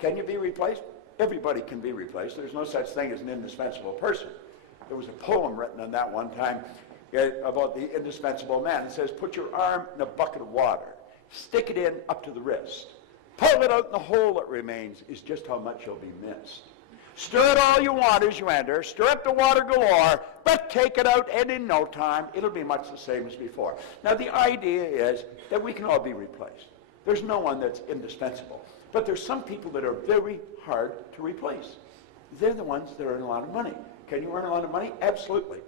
Can you be replaced? Everybody can be replaced. There's no such thing as an indispensable person. There was a poem written on that one time about the indispensable man. It says, put your arm in a bucket of water, stick it in up to the wrist, pull it out in the hole that remains is just how much you'll be missed. Stir it all you want as you enter, stir up the water galore, but take it out and in no time it'll be much the same as before. Now the idea is that we can all be replaced. There's no one that's indispensable. But there's some people that are very hard to replace. They're the ones that earn a lot of money. Can you earn a lot of money? Absolutely.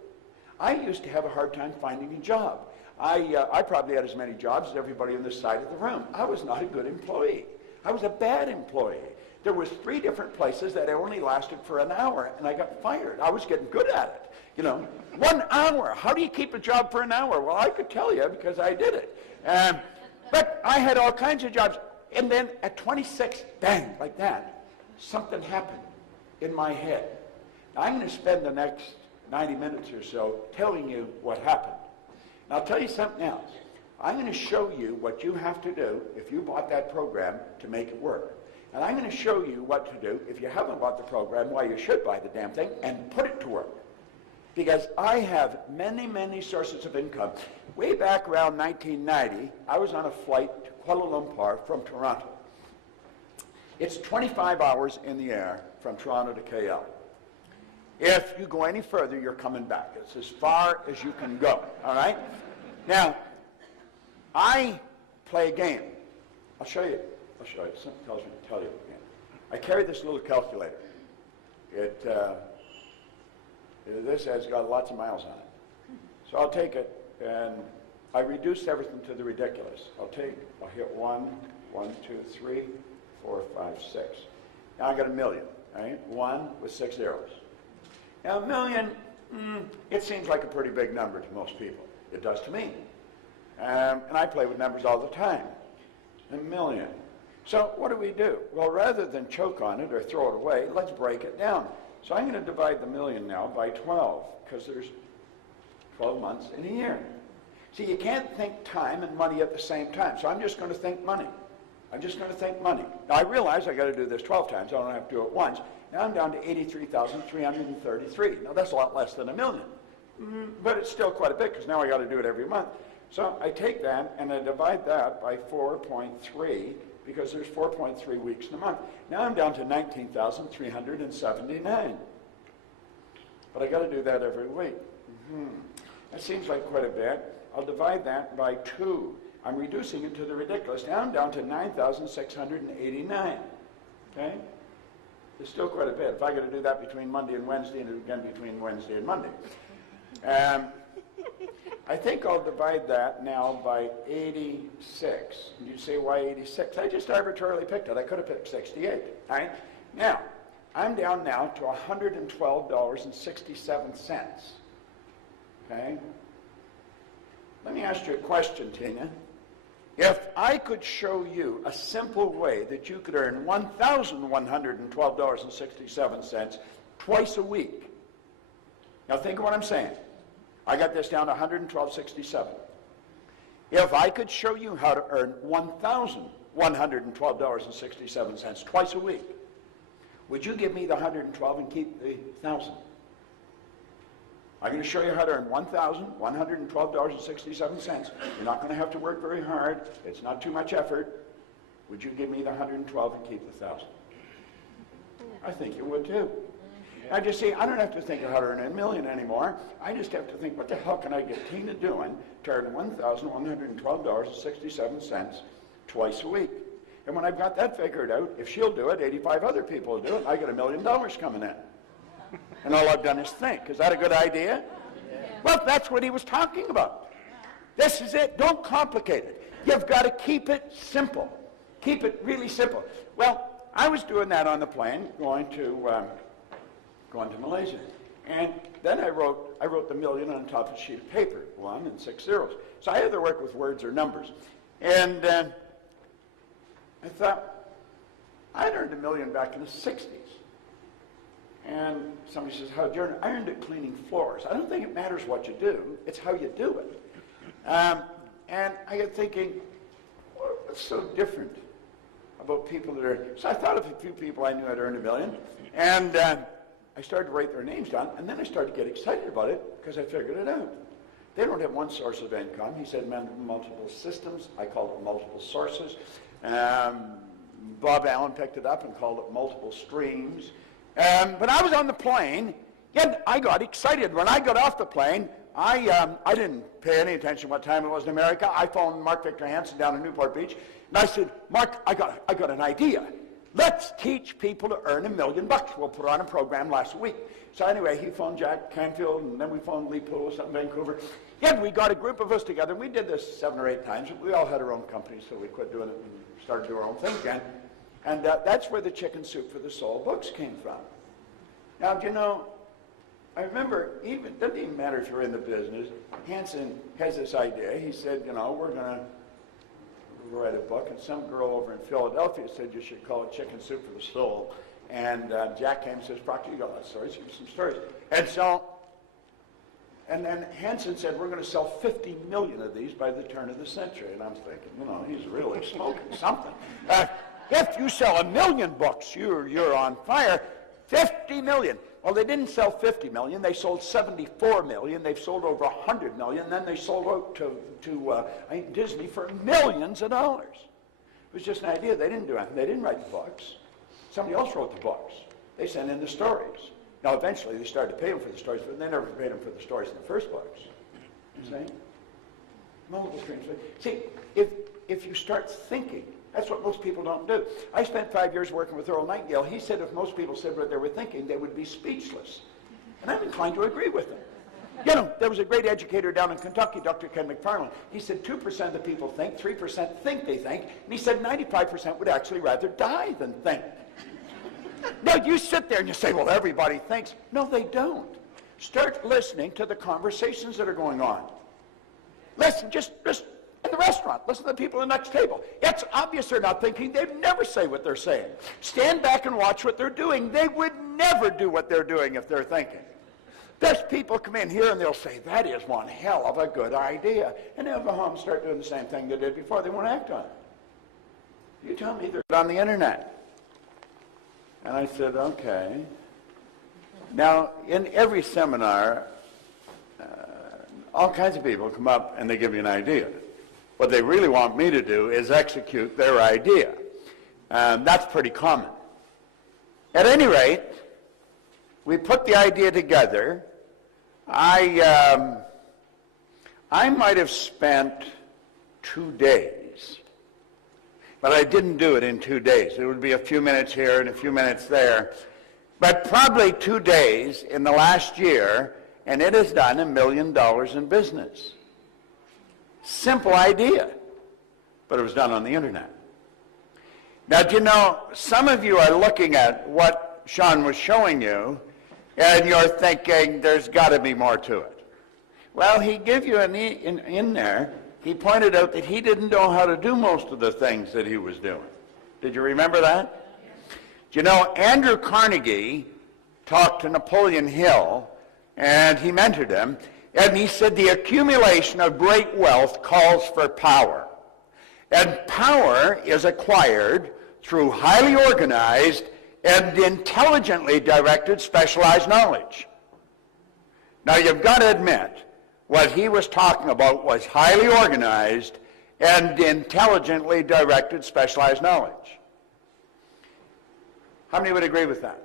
I used to have a hard time finding a job. I probably had as many jobs as everybody on this side of the room. I was not a good employee. I was a bad employee. There was 3 different places that I only lasted for an hour, and I got fired. I was getting good at it. You know, 1 hour. How do you keep a job for an hour? Well, I could tell you because I did it. But I had all kinds of jobs. And then at 26, bang, like that, something happened in my head. Now, I'm going to spend the next 90 minutes or so telling you what happened. And I'll tell you something else. I'm going to show you what you have to do if you bought that program to make it work. And I'm going to show you what to do if you haven't bought the program, why you should buy the damn thing, and put it to work. Because I have many, many sources of income. Way back around 1990, I was on a flight to Kuala Lumpur from Toronto. It's 25 hours in the air from Toronto to KL. If you go any further, you're coming back. It's as far as you can go, all right? Now, I play a game. I'll show you. Something tells me to tell you again. I carry this little calculator. This has got lots of miles on it. So I'll take it, and I reduce everything to the ridiculous. I'll hit 1, 2, 3, 4, 5, 6. Now I got a million, right? 1 with 6 zeros. Now a million, it seems like a pretty big number to most people. It does to me. And I play with numbers all the time. A million. So what do? Well, rather than choke on it or throw it away, let's break it down. So I'm going to divide the million now by 12, because there's 12 months in a year. See, you can't think time and money at the same time, so I'm just going to think money. I'm just going to think money. Now, I realize I got to do this 12 times. I don't have to do it once. Now I'm down to 83,333. Now, that's a lot less than a million. But it's still quite a bit, because now I got to do it every month. So I take that, and I divide that by 4.3, because there's 4.3 weeks in a month. Now I'm down to 19,379. But I got to do that every week. That seems like quite a bit. I'll divide that by 2. I'm reducing it to the ridiculous. Now I'm down to 9,689. Okay? It's still quite a bit. If I got to do that between Monday and Wednesday, and again between Wednesday and Monday. I think I'll divide that now by 86. And you say, why 86? I just arbitrarily picked it. I could have picked 68. All right? Now, I'm down now to $112.67. Okay? Let me ask you a question, Tina. If I could show you a simple way that you could earn $1,112.67 twice a week. Now think of what I'm saying. I got this down to $112.67. If I could show you how to earn $1,112.67 twice a week, would you give me the 112 and keep the 1,000? I'm going to show you how to earn $1,112.67. You're not going to have to work very hard. It's not too much effort. Would you give me the 112 and keep the 1,000? I think you would too. Now, you see, I don't have to think of how to earn $1 million anymore. I just have to think, what the hell can I get Tina doing to earn $1,112.67 twice a week? And when I've got that figured out, if she'll do it, 85 other people will do it, I get $1 million coming in. And all I've done is think. Is that a good idea? Yeah. Well, that's what he was talking about. This is it. Don't complicate it. You've got to keep it simple. Keep it really simple. Well, I was doing that on the plane, going to Malaysia. And then I wrote the million on top of a sheet of paper, 1 and 6 zeros. So I either work with words or numbers. And I thought, I'd earned $1 million back in the 60s. And somebody says, how'd you earn it? I earned it cleaning floors. I don't think it matters what you do. It's how you do it. And I got thinking, what's so different about people that are, so I thought of a few people I knew had earned $1 million, and I started to write their names down, and then I started to get excited about it because I figured it out. They don't have one source of income. He said multiple systems. I called it multiple sources. Bob Allen picked it up and called it multiple streams. But I was on the plane, and I got excited. When I got off the plane, I didn't pay any attention what time it was in America. I phoned Mark Victor Hansen down in Newport Beach, and I said, Mark, I got an idea. Let's teach people to earn $1 million. We'll put on a program last week. So anyway, he phoned Jack Canfield, and then we phoned Lee Poulos up in Vancouver. Yeah, we got a group of us together, and we did this 7 or 8 times. We all had our own companies, so we quit doing it and started doing our own thing again. And that's where the Chicken Soup for the Soul books came from. Now, you know, I remember, it doesn't even matter if you're in the business, Hansen has this idea. He said, you know, we're going to write a book, and some girl over in Philadelphia said you should call it Chicken Soup for the Soul. And Jack came and says, Proctor, you got a lot of stories, give me some stories. And then Hansen said, we're going to sell 50 million of these by the turn of the century. And I'm thinking, you know, he's really smoking something. If you sell 1 million books, you're on fire. 50 million. Well, they didn't sell 50 million. They sold 74 million. They've sold over 100 million. Then they sold out to Disney for millions of dollars. It was just an idea. They didn't do anything. They didn't write the books. Somebody else wrote the books. They sent in the stories. Now, eventually, they started to pay them for the stories, but they never paid them for the stories in the first books. You see? Multiple streams. See, if you start thinking, that's what most people don't do. I spent 5 years working with Earl Nightingale. He said if most people said what they were thinking, they would be speechless. And I'm inclined to agree with him. You know, there was a great educator down in Kentucky, Dr. Ken McFarland. He said 2% of the people think, 3% think they think, and he said 95% would actually rather die than think. Now, you sit there and you say, well, everybody thinks. No, they don't. Start listening to the conversations that are going on. Listen, just in the restaurant. Listen to the people at the next table. It's obvious they're not thinking. They'd never say what they're saying. Stand back and watch what they're doing. They would never do what they're doing if they're thinking. There's people come in here and they'll say, that is one hell of a good idea. And they'll go home and start doing the same thing they did before. They won't act on it. You tell me they're on the internet. And I said, okay. Now, in every seminar, all kinds of people come up and they give you an idea. What they really want me to do is execute their idea. That's pretty common. At any rate, we put the idea together. I might have spent 2 days. But I didn't do it in 2 days. It would be a few minutes here and a few minutes there. But probably 2 days in the last year, and it has done $1 million in business. Simple idea, but it was done on the internet. Now, do you know, some of you are looking at what Sean was showing you, and you're thinking, there's got to be more to it. Well, he gave you in there. He pointed out that he didn't know how to do most of the things that he was doing. Did you remember that? Do you know, Andrew Carnegie talked to Napoleon Hill, and he mentored him, and he said the accumulation of great wealth calls for power. And power is acquired through highly organized and intelligently directed specialized knowledge. Now, you've got to admit, what he was talking about was highly organized and intelligently directed specialized knowledge. How many would agree with that?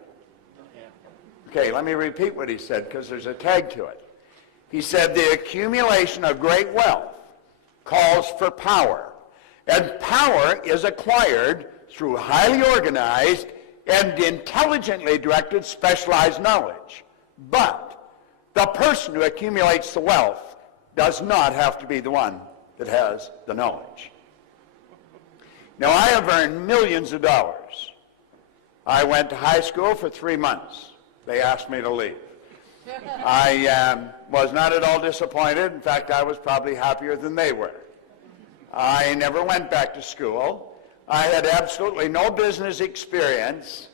Okay, let me repeat what he said because there's a tag to it. He said the accumulation of great wealth calls for power, and power is acquired through highly organized and intelligently directed specialized knowledge. But the person who accumulates the wealth does not have to be the one that has the knowledge. Now, I have earned millions of dollars. I went to high school for 3 months. They asked me to leave. I was not at all disappointed. In fact, I was probably happier than they were. I never went back to school. I had absolutely no business experience,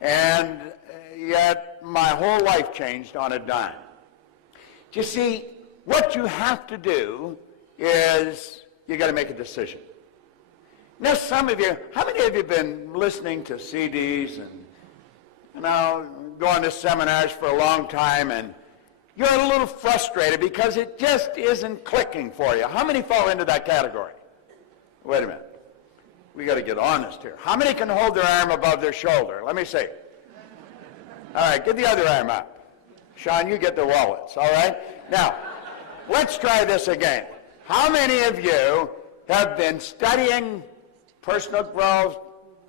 and yet my whole life changed on a dime. You see, what you have to do is you got to make a decision. Now, some of you, how many of you have been listening to CDs and, going to seminars for a long time, and you're a little frustrated because it just isn't clicking for you? How many fall into that category? Wait a minute. We got to get honest here. How many can hold their arm above their shoulder? Let me see. All right, get the other arm up. Sean, you get the wallets, all right? Now, let's try this again. How many of you have been studying personal growth,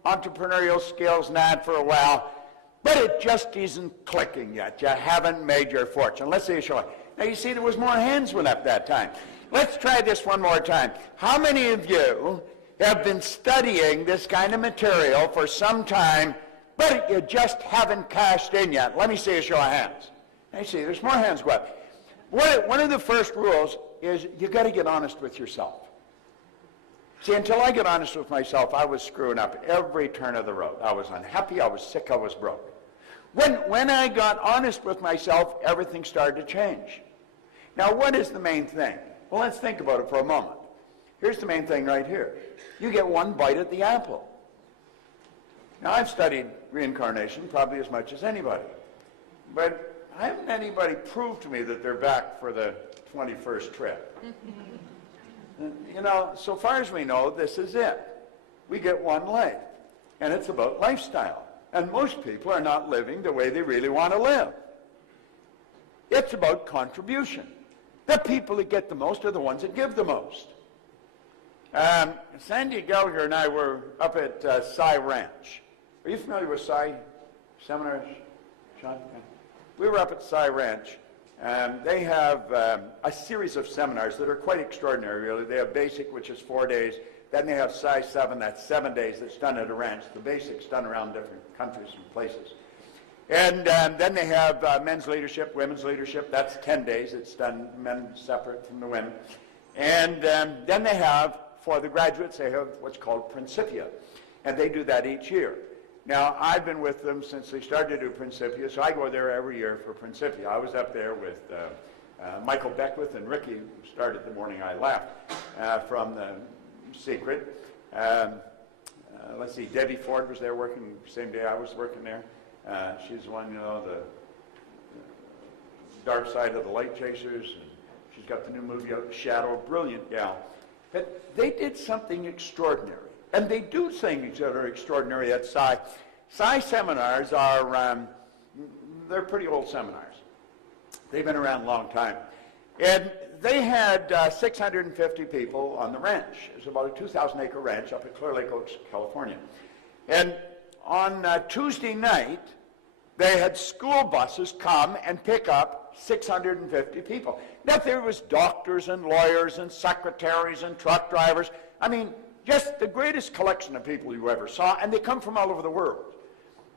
entrepreneurial skills, and that for a while, but it just isn't clicking yet? You haven't made your fortune. Let's see a show. Now, you see there was more hands went up that time. Let's try this one more time. How many of you have been studying this kind of material for some time, but you just haven't cashed in yet? Let me see a show of hands. Now, you see, there's more hands go up. One of the first rules is you got to get honest with yourself. See, until I get honest with myself, I was screwing up every turn of the road. I was unhappy, I was sick, I was broke. When I got honest with myself, everything started to change. Now, what is the main thing? Well, let's think about it for a moment. Here's the main thing right here. You get one bite at the apple. Now, I've studied reincarnation probably as much as anybody, but I haven't anybody prove to me that they're back for the 21st trip. So far as we know, this is it. We get one life, and it's about lifestyle. And most people are not living the way they really want to live. It's about contribution. The people that get the most are the ones that give the most. Sandy Gallagher and I were up at Cy Ranch. Are you familiar with Cy Seminars, Sean? We were up at Cy Ranch. They have a series of seminars that are quite extraordinary, really. They have basic, which is 4 days. Then they have Psi 7, that's 7 days, that's done at a ranch. The basic's done around different countries and places. And then they have men's leadership, women's leadership. That's 10 days. It's done men separate from the women. And then they have, for the graduates, they have what's called Principia. And they do that each year. Now, I've been with them since they started to do Principia, so I go there every year for Principia. I was up there with Michael Beckwith and Ricky, who started the morning I left, from the Secret. Let's see, Debbie Ford was there working the same day I was working there. She's the one, the dark side of the light chasers. And she's got the new movie out, Shadow, brilliant gal. But they did something extraordinary. And they do things that are extraordinary at Psi. Psi seminars are, they're pretty old seminars. They've been around a long time. And they had 650 people on the ranch. It was about a 2,000-acre ranch up at Clear Lake Oaks, California. And on Tuesday night, they had school buses come and pick up 650 people. Now, there was doctors and lawyers and secretaries and truck drivers. I mean, just the greatest collection of people you ever saw, and they come from all over the world.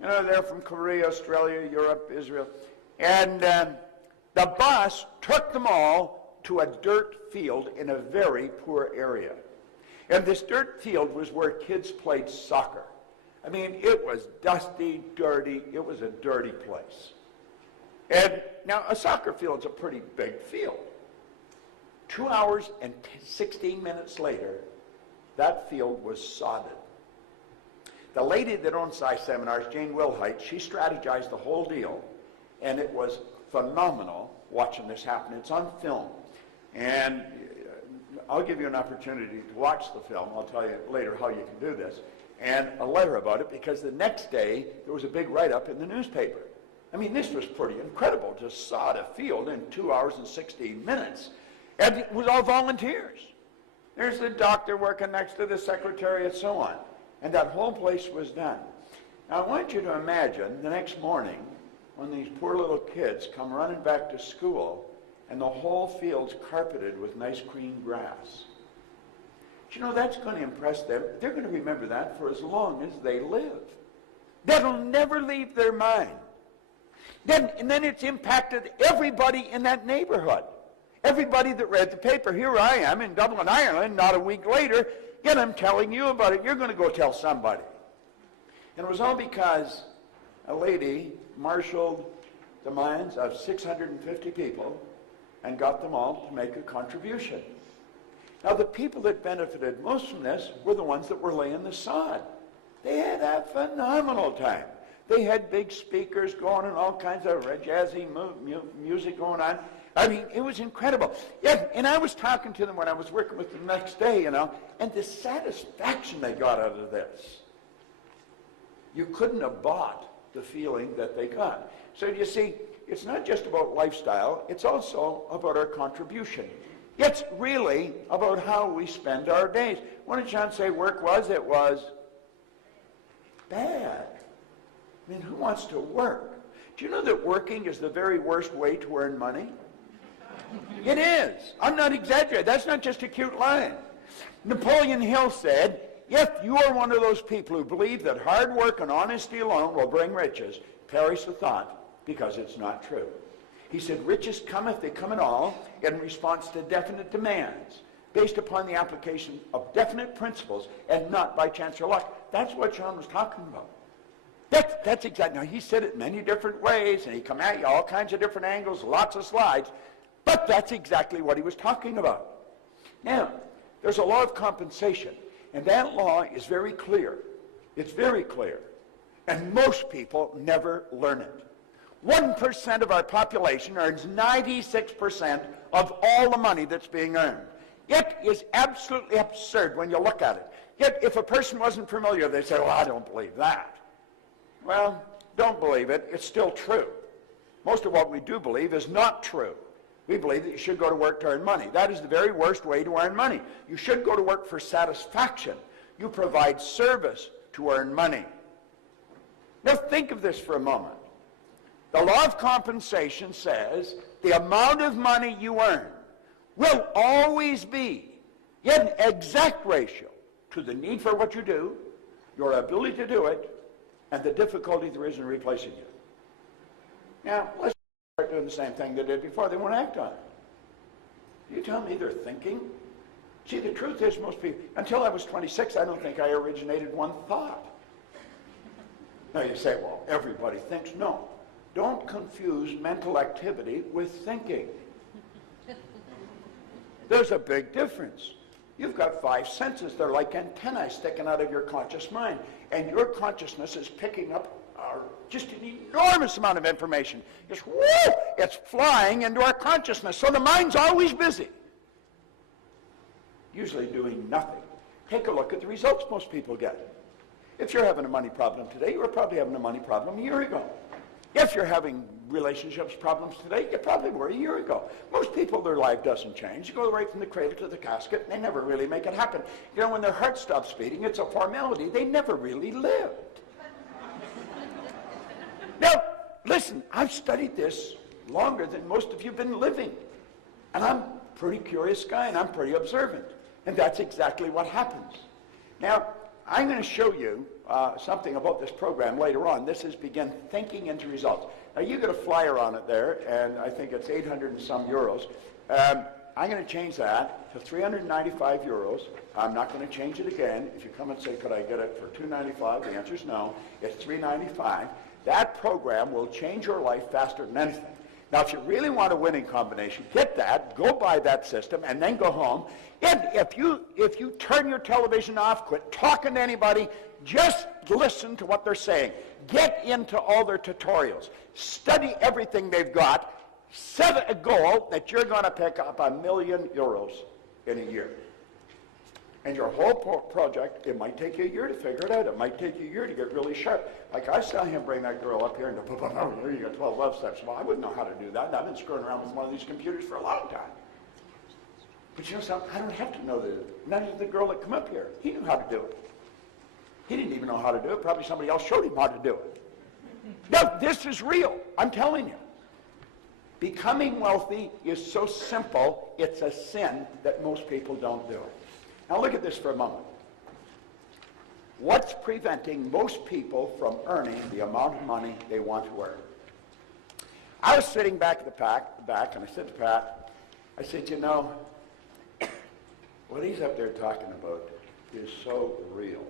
They're from Korea, Australia, Europe, Israel. And the bus took them all to a dirt field in a very poor area. And this dirt field was where kids played soccer. I mean, it was dusty, dirty. It was a dirty place. And now a soccer field's a pretty big field. 2 hours and 16 minutes later, that field was sodded. The lady that owns Psi Seminars, Jane Wilhite, she strategized the whole deal, and it was phenomenal watching this happen. It's on film, and I'll give you an opportunity to watch the film. I'll tell you later how you can do this, and a letter about it, because the next day there was a big write-up in the newspaper. I mean, this was pretty incredible to sod a field in 2 hours and 16 minutes, and it was all volunteers. There's the doctor working next to the secretary and so on. And that whole place was done. Now, I want you to imagine the next morning when these poor little kids come running back to school and the whole field's carpeted with nice green grass. Do that's going to impress them. They're going to remember that for as long as they live. That'll never leave their mind. And then it's impacted everybody in that neighborhood. Everybody that read the paper. Here I am in Dublin, Ireland, not a week later, and I'm telling you about it. You're going to go tell somebody. And it was all because a lady marshaled the minds of 650 people and got them all to make a contribution. Now, the people that benefited most from this were the ones that were laying the sod. They had a phenomenal time. They had big speakers going and all kinds of jazzy music going on. I mean, it was incredible. Yeah, and I was talking to them when I was working with them the next day, you know, and the satisfaction they got out of this. You couldn't have bought the feeling that they got. So you see, it's not just about lifestyle, it's also about our contribution. It's really about how we spend our days. What did John say work was? It was bad. I mean, who wants to work? Do you know that working is the very worst way to earn money? It is. I'm not exaggerating. That's not just a cute line. Napoleon Hill said, if you are one of those people who believe that hard work and honesty alone will bring riches, perish the thought, because it's not true. He said, riches come, if they come at all, in response to definite demands, based upon the application of definite principles, and not by chance or luck. That's what John was talking about. That's exactly. Now, he said it many different ways, and he come at you all kinds of different angles, lots of slides, but that's exactly what he was talking about. Now, there's a law of compensation, and that law is very clear. It's very clear, and most people never learn it. 1% of our population earns 96% of all the money that's being earned. It is absolutely absurd when you look at it. Yet, if a person wasn't familiar, they'd say, well, I don't believe that. Well, don't believe it. It's still true. Most of what we do believe is not true. We believe that you should go to work to earn money. That is the very worst way to earn money. You should go to work for satisfaction. You provide service to earn money. Now think of this for a moment. The law of compensation says the amount of money you earn will always be in exact ratio to the need for what you do, your ability to do it, and the difficulty there is in replacing you. Now, let's start doing the same thing they did before. They won't act on it. You tell me they're thinking? See, the truth is most people, until I was 26, I don't think I originated one thought. Now you say, well, everybody thinks. No. Don't confuse mental activity with thinking. There's a big difference. You've got 5 senses. They're like antennae sticking out of your conscious mind. And your consciousness is picking up just an enormous amount of information. Just whoo! It's flying into our consciousness. So the mind's always busy. Usually doing nothing. Take a look at the results most people get. If you're having a money problem today, you were probably having a money problem a year ago. If you're having relationships problems today, you probably were a year ago. Most people, their life doesn't change. You go right from the cradle to the casket, and they never really make it happen. You know, when their heart stops beating, it's a formality. They never really lived. Now, listen, I've studied this longer than most of you have been living. And I'm a pretty curious guy, and I'm pretty observant. And that's exactly what happens. Now, I'm going to show you something about this program later on. This is Begin Thinking into Results. Now, you get a flyer on it there, and I think it's 800 and some euros. I'm going to change that to 395 euros. I'm not going to change it again. If you come and say, could I get it for 295? The answer is no. It's 395. That program will change your life faster than anything. Now, if you really want a winning combination, get that, go buy that system, and then go home. And if you turn your television off, quit talking to anybody, just listen to what they're saying. Get into all their tutorials. Study everything they've got. Set a goal that you're going to pick up €1 million in a year. And your whole project, it might take you a year to figure it out. It might take you a year to get really sharp. Like I saw him bring that girl up here and you got 12 love steps. Well, I wouldn't know how to do that. I've been screwing around with one of these computers for a long time. But you know something? I don't have to know that. None of the girl that come up here, he knew how to do it. He didn't even know how to do it. Probably somebody else showed him how to do it. No, this is real. I'm telling you. Becoming wealthy is so simple, it's a sin that most people don't do it. Now look at this for a moment. What's preventing most people from earning the amount of money they want to earn? I was sitting back at the back, and I said to Pat, I said, you know, what he's up there talking about is so real.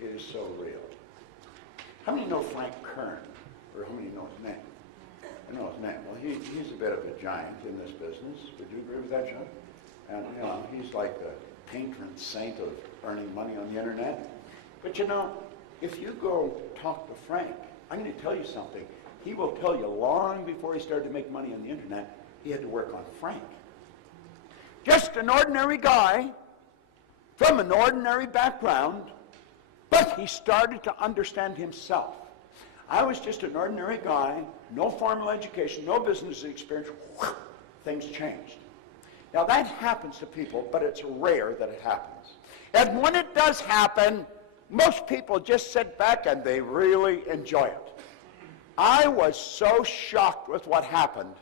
It is so real. How many know Frank Kern? Or how many know his name? I know his name. Well, he's a bit of a giant in this business. Would you agree with that, John? And, he's like the patron saint of earning money on the internet. But, if you go talk to Frank, I'm going to tell you something. He will tell you long before he started to make money on the internet, he had to work on Frank. Just an ordinary guy from an ordinary background, but he started to understand himself. I was just an ordinary guy, no formal education, no business experience. Things changed. Now that happens to people, but it's rare that it happens. And when it does happen, most people just sit back and they really enjoy it. I was so shocked with what happened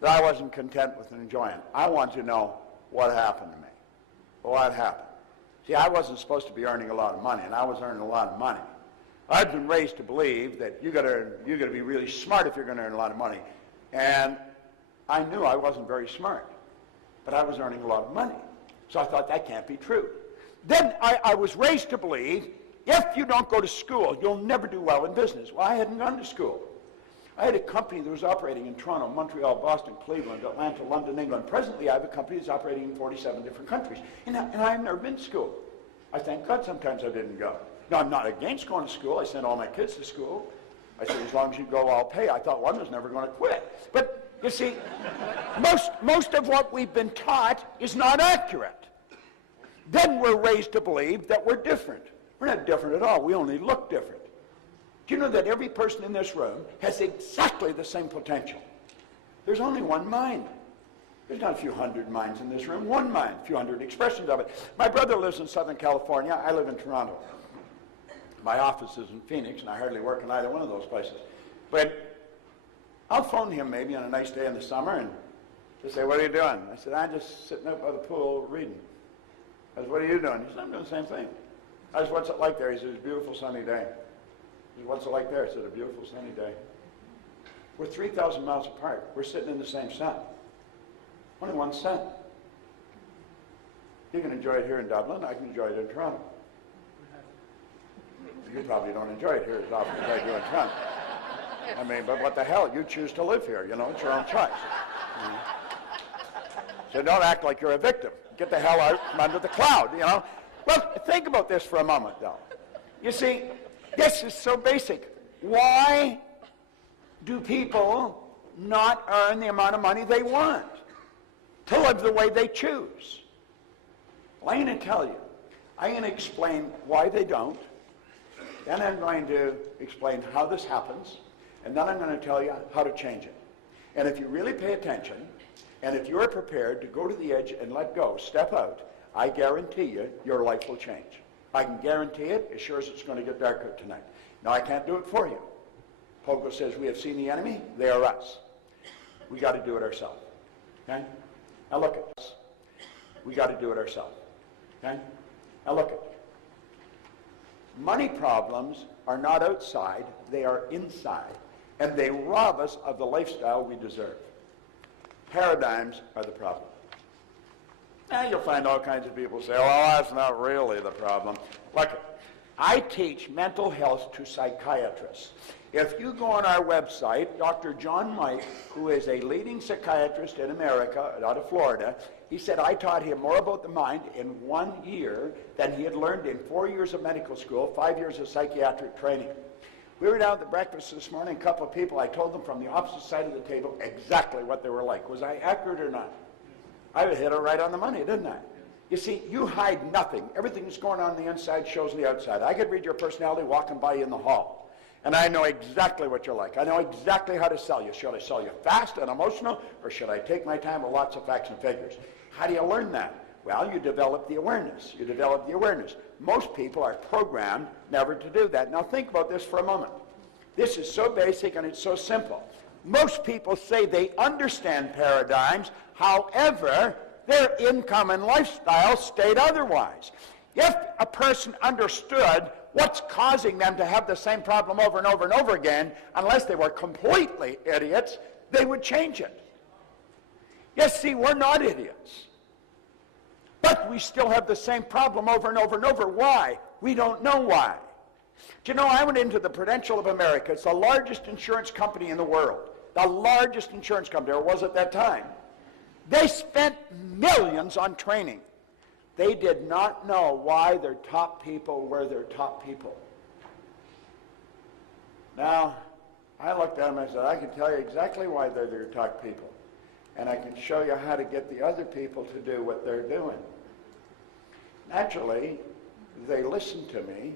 that I wasn't content with enjoying it. I want to know what happened to me. What happened? See, I wasn't supposed to be earning a lot of money, and I was earning a lot of money. I've been raised to believe that you got to be really smart if you're going to earn a lot of money. And I knew I wasn't very smart, but I was earning a lot of money. So I thought that can't be true. Then I was raised to believe if you don't go to school, you'll never do well in business. Well, I hadn't gone to school. I had a company that was operating in Toronto, Montreal, Boston, Cleveland, Atlanta, London, England. Presently, I have a company that's operating in 47 different countries. And I've never been to school. I thank God sometimes I didn't go. Now, I'm not against going to school. I sent all my kids to school. I said, as long as you go, I'll pay. I thought one was never going to quit. But, you see, most of what we've been taught is not accurate. Then we're raised to believe that we're different. We're not different at all. We only look different. Do you know that every person in this room has exactly the same potential? There's only one mind. There's not a few hundred minds in this room. One mind, a few hundred expressions of it. My brother lives in Southern California. I live in Toronto. My office is in Phoenix, and I hardly work in either one of those places. But I'll phone him maybe on a nice day in the summer, and he'll say, what are you doing? I said, I'm just sitting up by the pool reading. I said, what are you doing? He said, I'm doing the same thing. I said, what's it like there? He said, it's a beautiful sunny day. I said, what's it like there? I said, a beautiful sunny day. We're 3,000 miles apart. We're sitting in the same sun. Only one sun. You can enjoy it here in Dublin. I can enjoy it in Toronto. You probably don't enjoy it here as often as I do in Toronto. I mean, but what the hell? You choose to live here. It's your own choice. So don't act like you're a victim. Get the hell out from under the cloud, Well, think about this for a moment, though. You see, this is so basic. Why do people not earn the amount of money they want to live the way they choose? Well, I'm going to tell you. I'm going to explain why they don't. Then I'm going to explain how this happens. And then I'm going to tell you how to change it. And if you really pay attention, and if you're prepared to go to the edge and let go, step out, I guarantee you, your life will change. I can guarantee it as sure as it's going to get darker tonight. Now, I can't do it for you. Pogo says, we have seen the enemy. They are us. We got to do it ourselves. Okay? Now, look at this. We got to do it ourselves. Okay? Now, look at it. Money problems are not outside. They are inside. And they rob us of the lifestyle we deserve. Paradigms are the problem. Now you'll find all kinds of people say, well, that's not really the problem. Look, I teach mental health to psychiatrists. If you go on our website, Dr. John Mike, who is a leading psychiatrist in America, out of Florida, he said I taught him more about the mind in 1 year than he had learned in 4 years of medical school, 5 years of psychiatric training. We were down at the breakfast this morning, a couple of people, I told them from the opposite side of the table exactly what they were like. Was I accurate or not? I hit it right on the money, didn't I? You see, you hide nothing. Everything that's going on the inside shows on the outside. I could read your personality walking by you in the hall. And I know exactly what you're like. I know exactly how to sell you. Should I sell you fast and emotional, or should I take my time with lots of facts and figures? How do you learn that? Well, you develop the awareness. You develop the awareness. Most people are programmed never to do that. Now think about this for a moment. This is so basic and it's so simple. Most people say they understand paradigms. However, their income and lifestyle state otherwise. If a person understood what's causing them to have the same problem over and over and over again, unless they were completely idiots, they would change it. Yes, see, we're not idiots. But we still have the same problem over and over and over. Why? We don't know why. Do you know, I went into the Prudential of America. It's the largest insurance company in the world. The largest insurance company, or was at that time. They spent millions on training. They did not know why their top people were their top people. Now, I looked at them and I said, I can tell you exactly why they're their top people. And I can show you how to get the other people to do what they're doing. Naturally, they listened to me,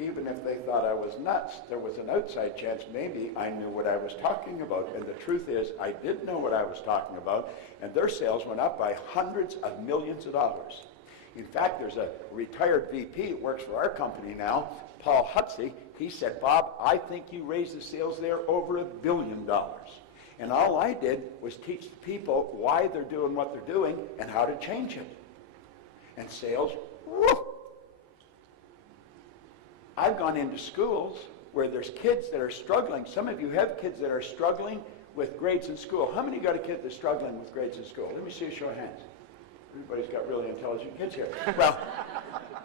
even if they thought I was nuts. There was an outside chance maybe I knew what I was talking about. And the truth is, I did know what I was talking about, and their sales went up by hundreds of millions of dollars. In fact, there's a retired VP that works for our company now, Paul Hutsey. He said, Bob, I think you raised the sales there over $1 billion. And all I did was teach the people why they're doing what they're doing and how to change it. And sales, whoo! I've gone into schools where there's kids that are struggling. Some of you have kids that are struggling with grades in school. How many got a kid that's struggling with grades in school? Let me see a show of hands. Everybody's got really intelligent kids here. Well,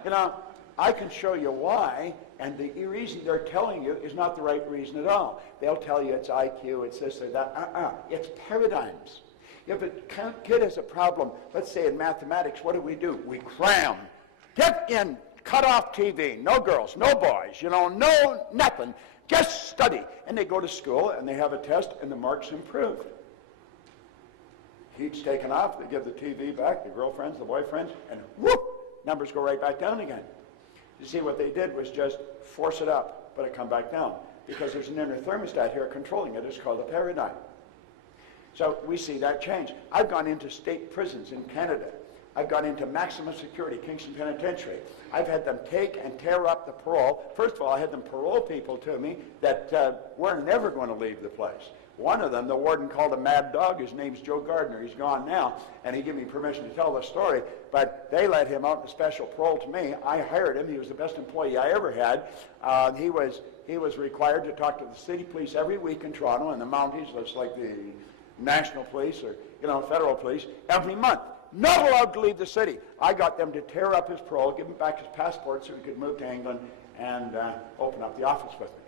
you know, I can show you why, and the reason they're telling you is not the right reason at all. They'll tell you it's IQ, it's this or that. It's paradigms. If a kid has a problem, let's say in mathematics, what do? We cram. Get in, cut off TV, no girls, no boys, no nothing. Just study. And they go to school and they have a test and the marks improve. Heat's taken off, they give the TV back, the girlfriends, the boyfriends, and whoop, numbers go right back down again. You see, what they did was just force it up, but it come back down. Because there's an inner thermostat here controlling it. It's called a paradigm. So we see that change. I've gone into state prisons in Canada. I've gone into maximum security, Kingston Penitentiary. I've had them take and tear up the parole. First of all, I had them parole people to me that were never going to leave the place. One of them, the warden called a mad dog. His name's Joe Gardner. He's gone now, and he gave me permission to tell the story. But they let him out in special parole to me. I hired him. He was the best employee I ever had. He was required to talk to the city police every week in Toronto and the Mounties. It's like the national police or federal police every month. Not allowed to leave the city. I got them to tear up his parole, give him back his passport so he could move to England and open up the office with me.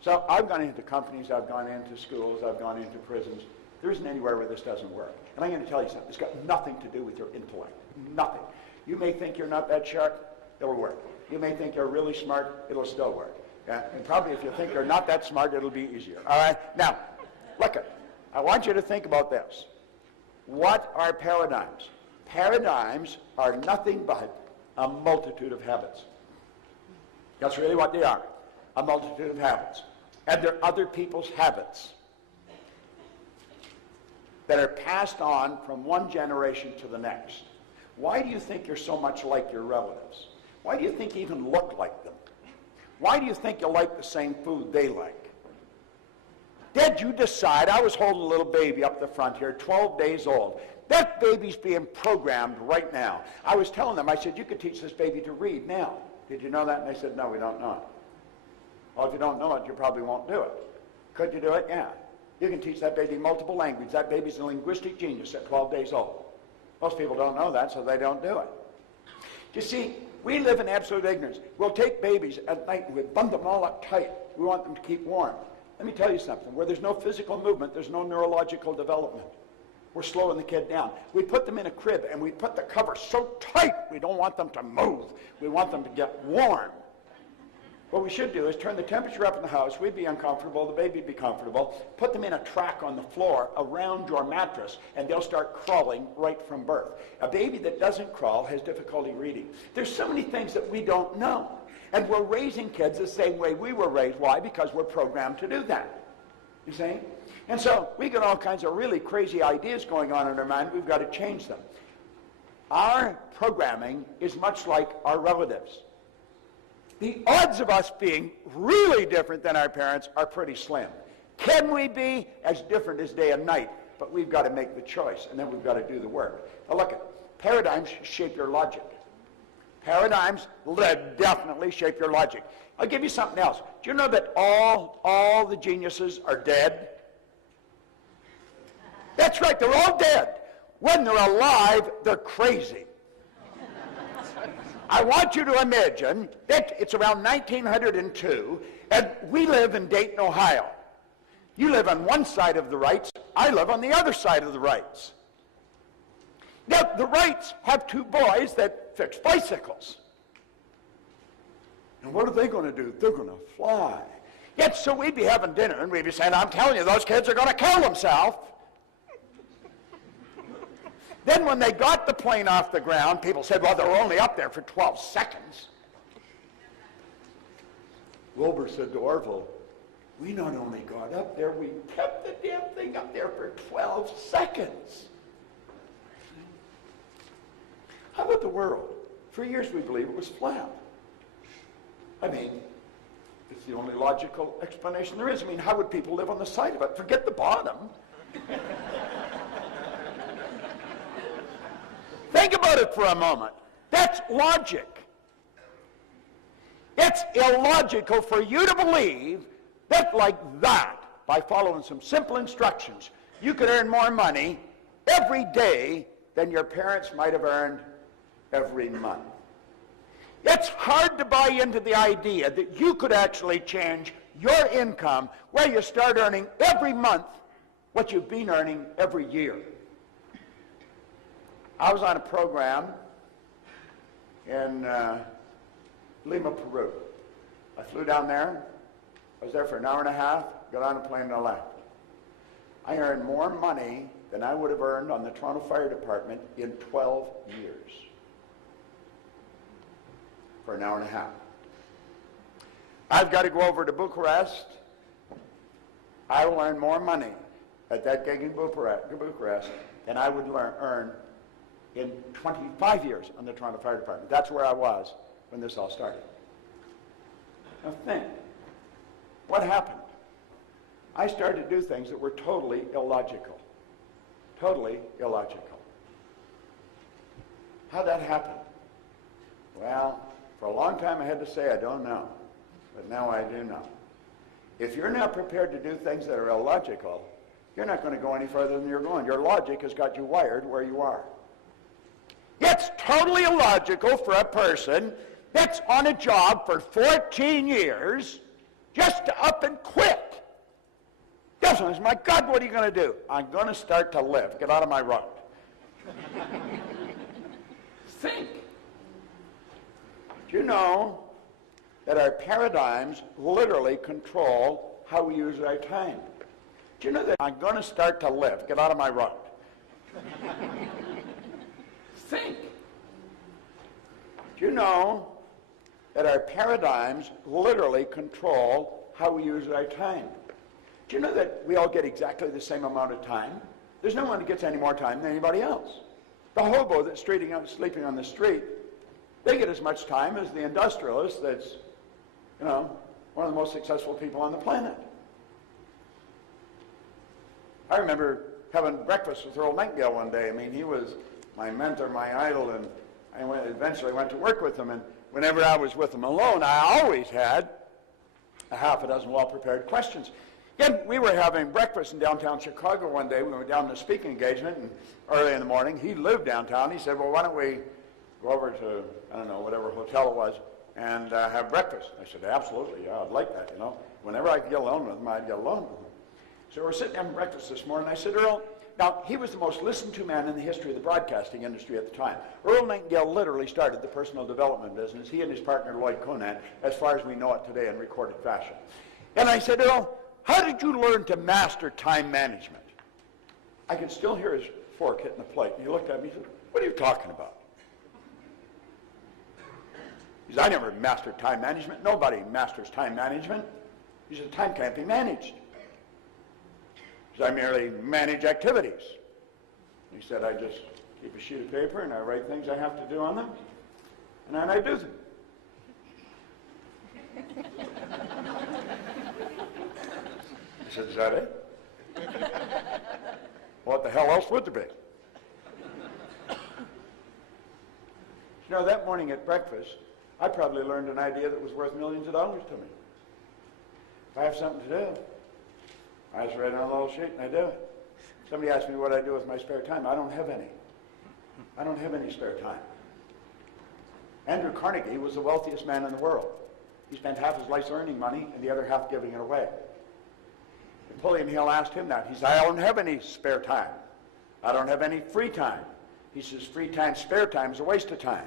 So I've gone into companies, I've gone into schools, I've gone into prisons. There isn't anywhere where this doesn't work. And I'm going to tell you something. It's got nothing to do with your intellect. Nothing. You may think you're not that sharp, it'll work. You may think you're really smart, it'll still work. And probably if you think you're not that smart, it'll be easier. All right? Now, look, I want you to think about this. What are paradigms? Paradigms are nothing but a multitude of habits. That's really what they are. A multitude of habits. And they're other people's habits that are passed on from one generation to the next. Why do you think you're so much like your relatives? Why do you think you even look like them? Why do you think you like the same food they like? Did you decide? I was holding a little baby up the front here, 12 days old. That baby's being programmed right now. I was telling them, I said, you could teach this baby to read now. Did you know that? And they said, no, we don't know it. Well, if you don't know it, you probably won't do it. Could you do it? Yeah. You can teach that baby multiple languages. That baby's a linguistic genius at 12 days old. Most people don't know that, so they don't do it. You see, we live in absolute ignorance. We'll take babies at night and we bund them all up tight. We want them to keep warm. Let me tell you something. Where there's no physical movement, there's no neurological development. We're slowing the kid down. We put them in a crib and we put the cover so tight we don't want them to move. We want them to get warm. What we should do is turn the temperature up in the house. We'd be uncomfortable. The baby'd be comfortable. Put them in a track on the floor around your mattress, and they'll start crawling right from birth. A baby that doesn't crawl has difficulty reading. There's so many things that we don't know. And we're raising kids the same way we were raised. Why? Because we're programmed to do that. You see? And so we get all kinds of really crazy ideas going on in our mind. We've got to change them. Our programming is much like our relatives. The odds of us being really different than our parents are pretty slim. Can we be as different as day and night? But we've got to make the choice, and then we've got to do the work. Now look, paradigms shape your logic. Paradigms definitely shape your logic. I'll give you something else. Do you know that all the geniuses are dead? That's right, they're all dead. When they're alive, they're crazy. I want you to imagine that it's around 1902, and we live in Dayton, Ohio. You live on one side of the rights, I live on the other side of the rights. Now, the Wrights have two boys that fix bicycles. And what are they going to do? They're going to fly. Yet, so we'd be having dinner, and we'd be saying, I'm telling you, those kids are going to kill themselves. Then when they got the plane off the ground, people said, well, they're only up there for 12 seconds. Wilbur said to Orville, we not only got up there, we kept the damn thing up there for 12 seconds. How about the world? For years we believed it was flat. I mean, it's the only logical explanation there is. I mean, how would people live on the side of it? Forget the bottom. Think about it for a moment. That's logic. It's illogical for you to believe that like that, by following some simple instructions, you could earn more money every day than your parents might have earned every month. It's hard to buy into the idea that you could actually change your income where you start earning every month what you've been earning every year. I was on a program in Lima, Peru. I flew down there. I was there for an hour and a half, got on a plane and I left. I earned more money than I would have earned on the Toronto Fire Department in 12 years. For an hour and a half. I've got to go over to Bucharest. I will earn more money at that gig in Bucharest than I would earn in 25 years on the Toronto Fire Department. That's where I was when this all started. Now think, what happened? I started to do things that were totally illogical. Totally illogical. How'd that happen? Well, for a long time I had to say I don't know, but now I do know. If you're not prepared to do things that are illogical, you're not going to go any further than you're going. Your logic has got you wired where you are. It's totally illogical for a person that's on a job for 14 years just to up and quit. Doesn't, my God, what are you going to do? I'm going to start to live. Get out of my road. Think. Do you know that our paradigms literally control how we use our time? Do you know that I'm going to start to live? Get out of my road. Think. Do you know that our paradigms literally control how we use our time? Do you know that we all get exactly the same amount of time? There's no one that gets any more time than anybody else. The hobo that's sleeping on the street, they get as much time as the industrialist that's, one of the most successful people on the planet. I remember having breakfast with Earl Nightingale one day. I mean, he was my mentor, my idol, and I eventually went to work with him. And whenever I was with him alone, I always had a half a dozen well-prepared questions. Again, we were having breakfast in downtown Chicago one day. We went down to a speaking engagement, and early in the morning, he lived downtown. He said, well, why don't we go over to, I don't know, whatever hotel it was, and have breakfast. I said, absolutely, yeah, I'd like that, Whenever I could get alone with him, I'd get alone with him. So we're sitting having breakfast this morning, and I said, Earl, now, he was the most listened to man in the history of the broadcasting industry at the time. Earl Nightingale literally started the personal development business, he and his partner Lloyd Conant, as far as we know it today in recorded fashion. And I said, Earl, how did you learn to master time management? I could still hear his fork hitting the plate. And he looked at me and said, what are you talking about? He said, I never mastered time management. Nobody masters time management. He said, time can't be managed. He said, I merely manage activities. He said, I just keep a sheet of paper and I write things I have to do on them, and then I do them. I said, is that it? What the hell else would there be? That morning at breakfast, I probably learned an idea that was worth millions of dollars to me. If I have something to do, I just write it on a little sheet and I do it. Somebody asked me what I do with my spare time. I don't have any. I don't have any spare time. Andrew Carnegie was the wealthiest man in the world. He spent half his life earning money and the other half giving it away. Napoleon Hill asked him that. He said, I don't have any spare time. I don't have any free time. He says, free time, spare time is a waste of time.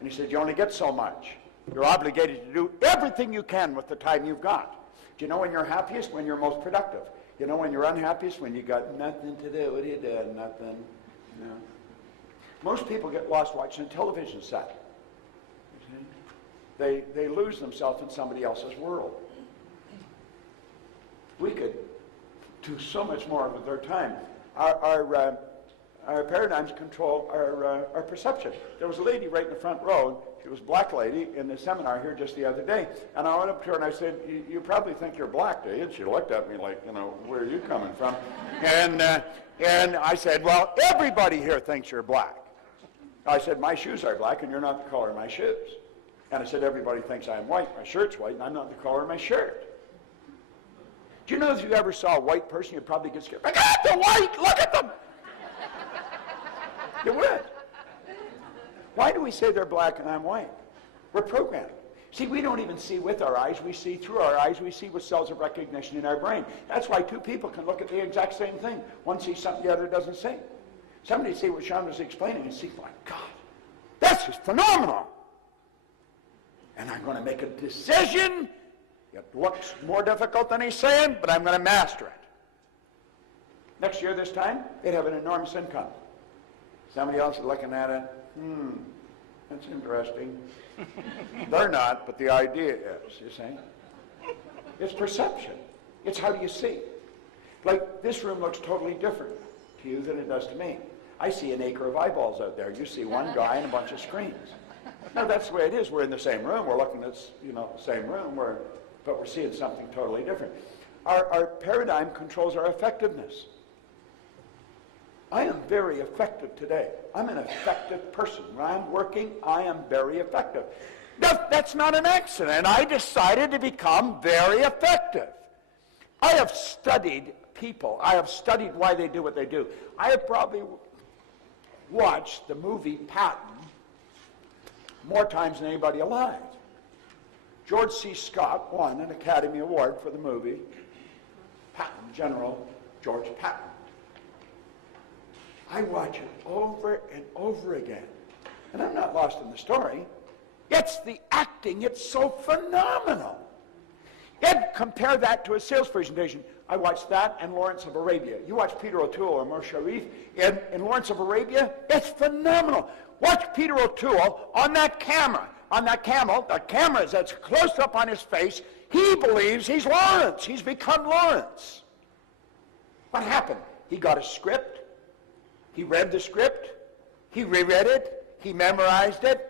And he said, you only get so much. You're obligated to do everything you can with the time you've got. Do you know when you're happiest? When you're most productive. You know when you're unhappiest? When you got nothing to do. What are you doing? Nothing. No. Most people get lost watching a television set. They lose themselves in somebody else's world. We could do so much more with our time. Our paradigms control our perception. There was a lady right in the front row. She was a black lady in the seminar here just the other day. And I went up to her and I said, you probably think you're black, do you? And she looked at me like, where are you coming from? And I said, well, everybody here thinks you're black. I said, my shoes are black and you're not the color of my shoes. And I said, everybody thinks I'm white. My shirt's white and I'm not the color of my shirt. Do you know if you ever saw a white person, you'd probably get scared. Look at the white! Look at them! You would. Why do we say they're black and I'm white? We're programmed. See, we don't even see with our eyes. We see through our eyes. We see with cells of recognition in our brain. That's why two people can look at the exact same thing. One sees something the other doesn't see. Somebody see what Sean was explaining and see, my God, this is phenomenal. And I'm going to make a decision. It looks more difficult than he's saying, but I'm going to master it. Next year this time, they'd have an enormous income. Somebody else is looking at it, that's interesting. They're not, but the idea is, you see. It's perception. It's how do you see. Like, this room looks totally different to you than it does to me. I see an acre of eyeballs out there. You see one guy and a bunch of screens. No, that's the way it is. We're in the same room. We're looking at, the same room, but we're seeing something totally different. Our paradigm controls our effectiveness. I am very effective today. I'm an effective person. When I'm working, I am very effective. That's not an accident. I decided to become very effective. I have studied people. I have studied why they do what they do. I have probably watched the movie Patton more times than anybody alive. George C. Scott won an Academy Award for the movie Patton, General George Patton. I watch it over and over again. And I'm not lost in the story. It's the acting. It's so phenomenal. And compare that to a sales presentation. I watched that and Lawrence of Arabia. You watch Peter O'Toole or Omar Sharif in Lawrence of Arabia, it's phenomenal. Watch Peter O'Toole on that camera. On that camel, the camera is that's close up on his face. He believes he's Lawrence. He's become Lawrence. What happened? He got a script. He read the script. He reread it. He memorized it.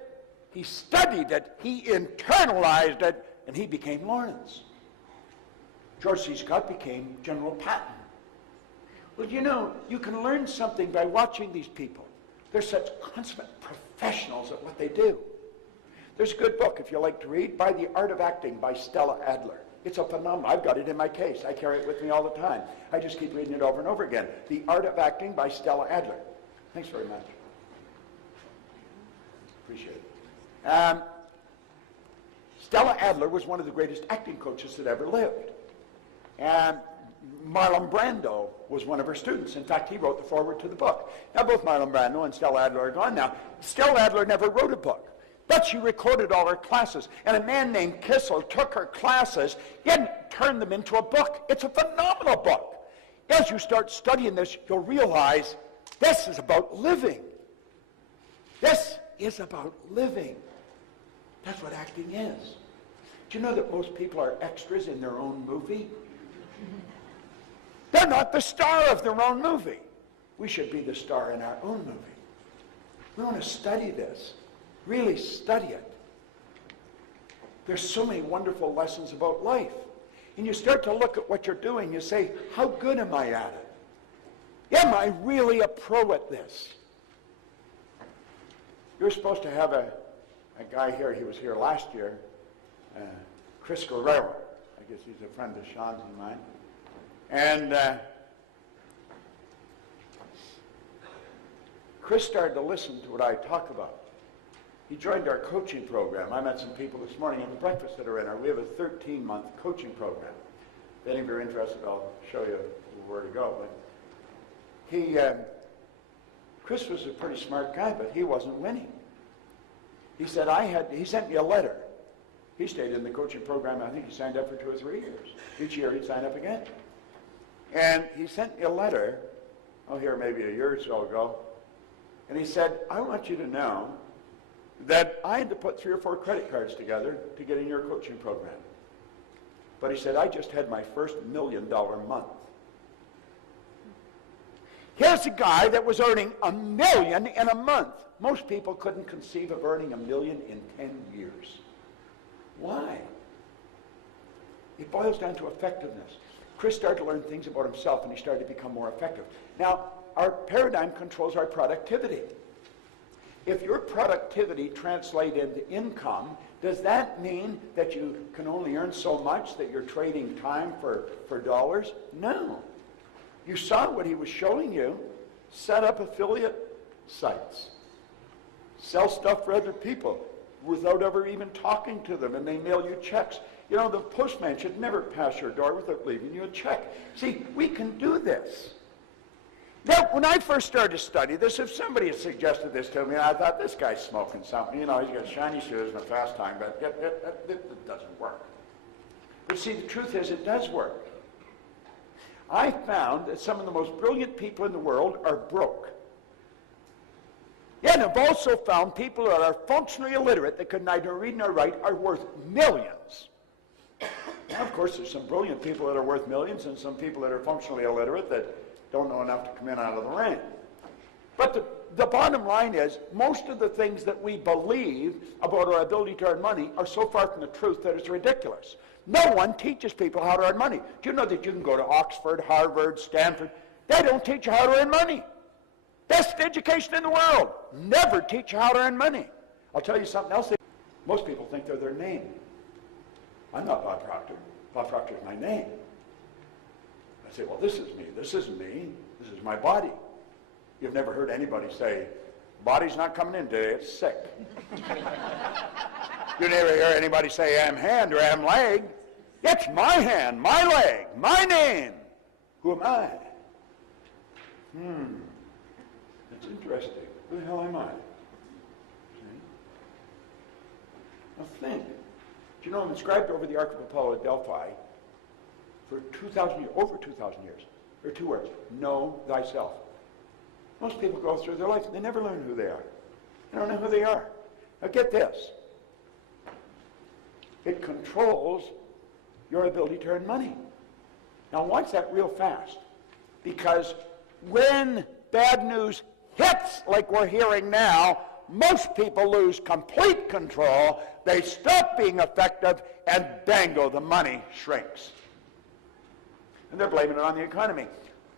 He studied it. He internalized it. And he became Lawrence. George C. Scott became General Patton. Well, you can learn something by watching these people. They're such consummate professionals at what they do. There's a good book, if you like to read, by The Art of Acting by Stella Adler. It's a phenomenon. I've got it in my case. I carry it with me all the time. I just keep reading it over and over again. The Art of Acting by Stella Adler. Thanks very much. Appreciate it. Stella Adler was one of the greatest acting coaches that ever lived. And Marlon Brando was one of her students. In fact, he wrote the foreword to the book. Now, both Marlon Brando and Stella Adler are gone now. Stella Adler never wrote a book. But she recorded all her classes. And a man named Kissel took her classes and turned them into a book. It's a phenomenal book. As you start studying this, you'll realize this is about living. This is about living. That's what acting is. Do you know that most people are extras in their own movie? They're not the star of their own movie. We should be the star in our own movie. We want to study this. Really study it. There's so many wonderful lessons about life. And you start to look at what you're doing, you say, how good am I at it? Am I really a pro at this? You're supposed to have a guy here, he was here last year, Chris Guerrero. I guess he's a friend of Sean's and mine. And Chris started to listen to what I talk about. He joined our coaching program. I met some people this morning at the breakfast that are in our. We have a 13-month coaching program. If any of you are interested, I'll show you where to go. But Chris was a pretty smart guy, but he wasn't winning. He said, he sent me a letter. He stayed in the coaching program. I think he signed up for 2 or 3 years. Each year he'd sign up again. And he sent me a letter, here maybe a year or so ago, and he said, I want you to know that I had to put 3 or 4 credit cards together to get in your coaching program. But he said, I just had my first $1 million month. Here's a guy that was earning $1 million in a month. Most people couldn't conceive of earning $1 million in 10 years. Why? It boils down to effectiveness. Chris started to learn things about himself, and he started to become more effective. Now, our paradigm controls our productivity. If your productivity translates into income, does that mean that you can only earn so much that you're trading time for dollars? No. You saw what he was showing you. Set up affiliate sites. Sell stuff for other people without ever even talking to them, and they mail you checks. You know, the postman should never pass your door without leaving you a check. See, we can do this. Now, when I first started to study this, if somebody had suggested this to me, I thought, this guy's smoking something. You know, he's got shiny shoes and a fast time, but it doesn't work. But see, the truth is, it does work. I found that some of the most brilliant people in the world are broke. Yeah, and I've also found people that are functionally illiterate, that could neither read nor write, are worth millions. Now, of course, there's some brilliant people that are worth millions, and some people that are functionally illiterate that don't know enough to come in out of the rain. But the bottom line is, most of the things that we believe about our ability to earn money are so far from the truth that it's ridiculous. No one teaches people how to earn money. Do you know that you can go to Oxford, Harvard, Stanford? They don't teach you how to earn money. Best education in the world. Never teach you how to earn money. I'll tell you something else. Most people think they're their name. I'm not Bob Proctor. Bob Proctor is my name. I say, well, this is me. This isn't me. This is my body. You've never heard anybody say, body's not coming in today, it's sick. You never hear anybody say, I'm hand or I'm leg. It's my hand, my leg, my name. Who am I? That's interesting. Who the hell am I? See? Now think. Do you know I'm inscribed over the Ark of Apollo at Delphi for 2,000 years, over 2,000 years. There are 2 words. Know thyself. Most people go through their life and they never learn who they are. They don't know who they are. Now get this. It controls your ability to earn money. Now watch that real fast. Because when bad news hits like we're hearing now, most people lose complete control, they stop being effective, and bango, the money shrinks. And they're blaming it on the economy.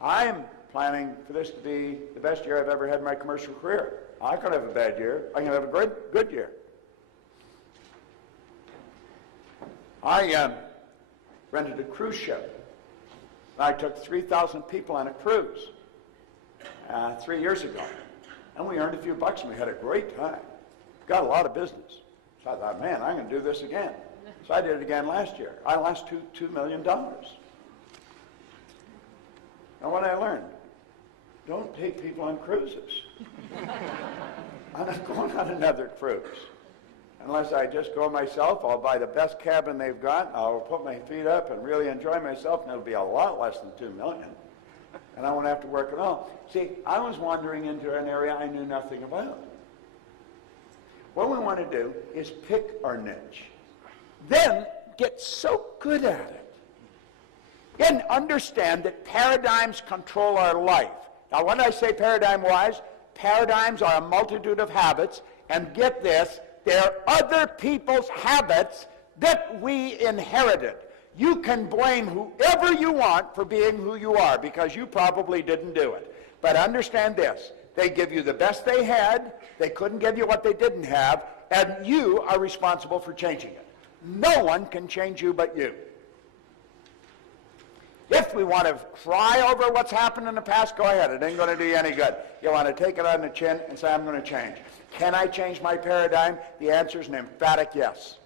I'm planning for this to be the best year I've ever had in my commercial career. I could have a bad year. I can have a good year. I rented a cruise ship. I took 3,000 people on a cruise 3 years ago. And we earned a few bucks and we had a great time. Got a lot of business. So I thought, man, I'm going to do this again. So I did it again last year. I lost $2 million. Now what I learned, don't take people on cruises. I'm not going on another cruise. Unless I just go myself, I'll buy the best cabin they've got, I'll put my feet up and really enjoy myself, and it'll be a lot less than $2 million. And I won't have to work at all. See, I was wandering into an area I knew nothing about. What we want to do is pick our niche. Then get so good at it. And understand that paradigms control our life. Now, when I say paradigm-wise, paradigms are a multitude of habits, and get this, they're other people's habits that we inherited. You can blame whoever you want for being who you are because you probably didn't do it. But understand this, they give you the best they had, they couldn't give you what they didn't have, and you are responsible for changing it. No one can change you but you. If we want to cry over what's happened in the past, go ahead. It ain't going to do you any good. You want to take it on the chin and say, I'm going to change. Can I change my paradigm? The answer is an emphatic yes.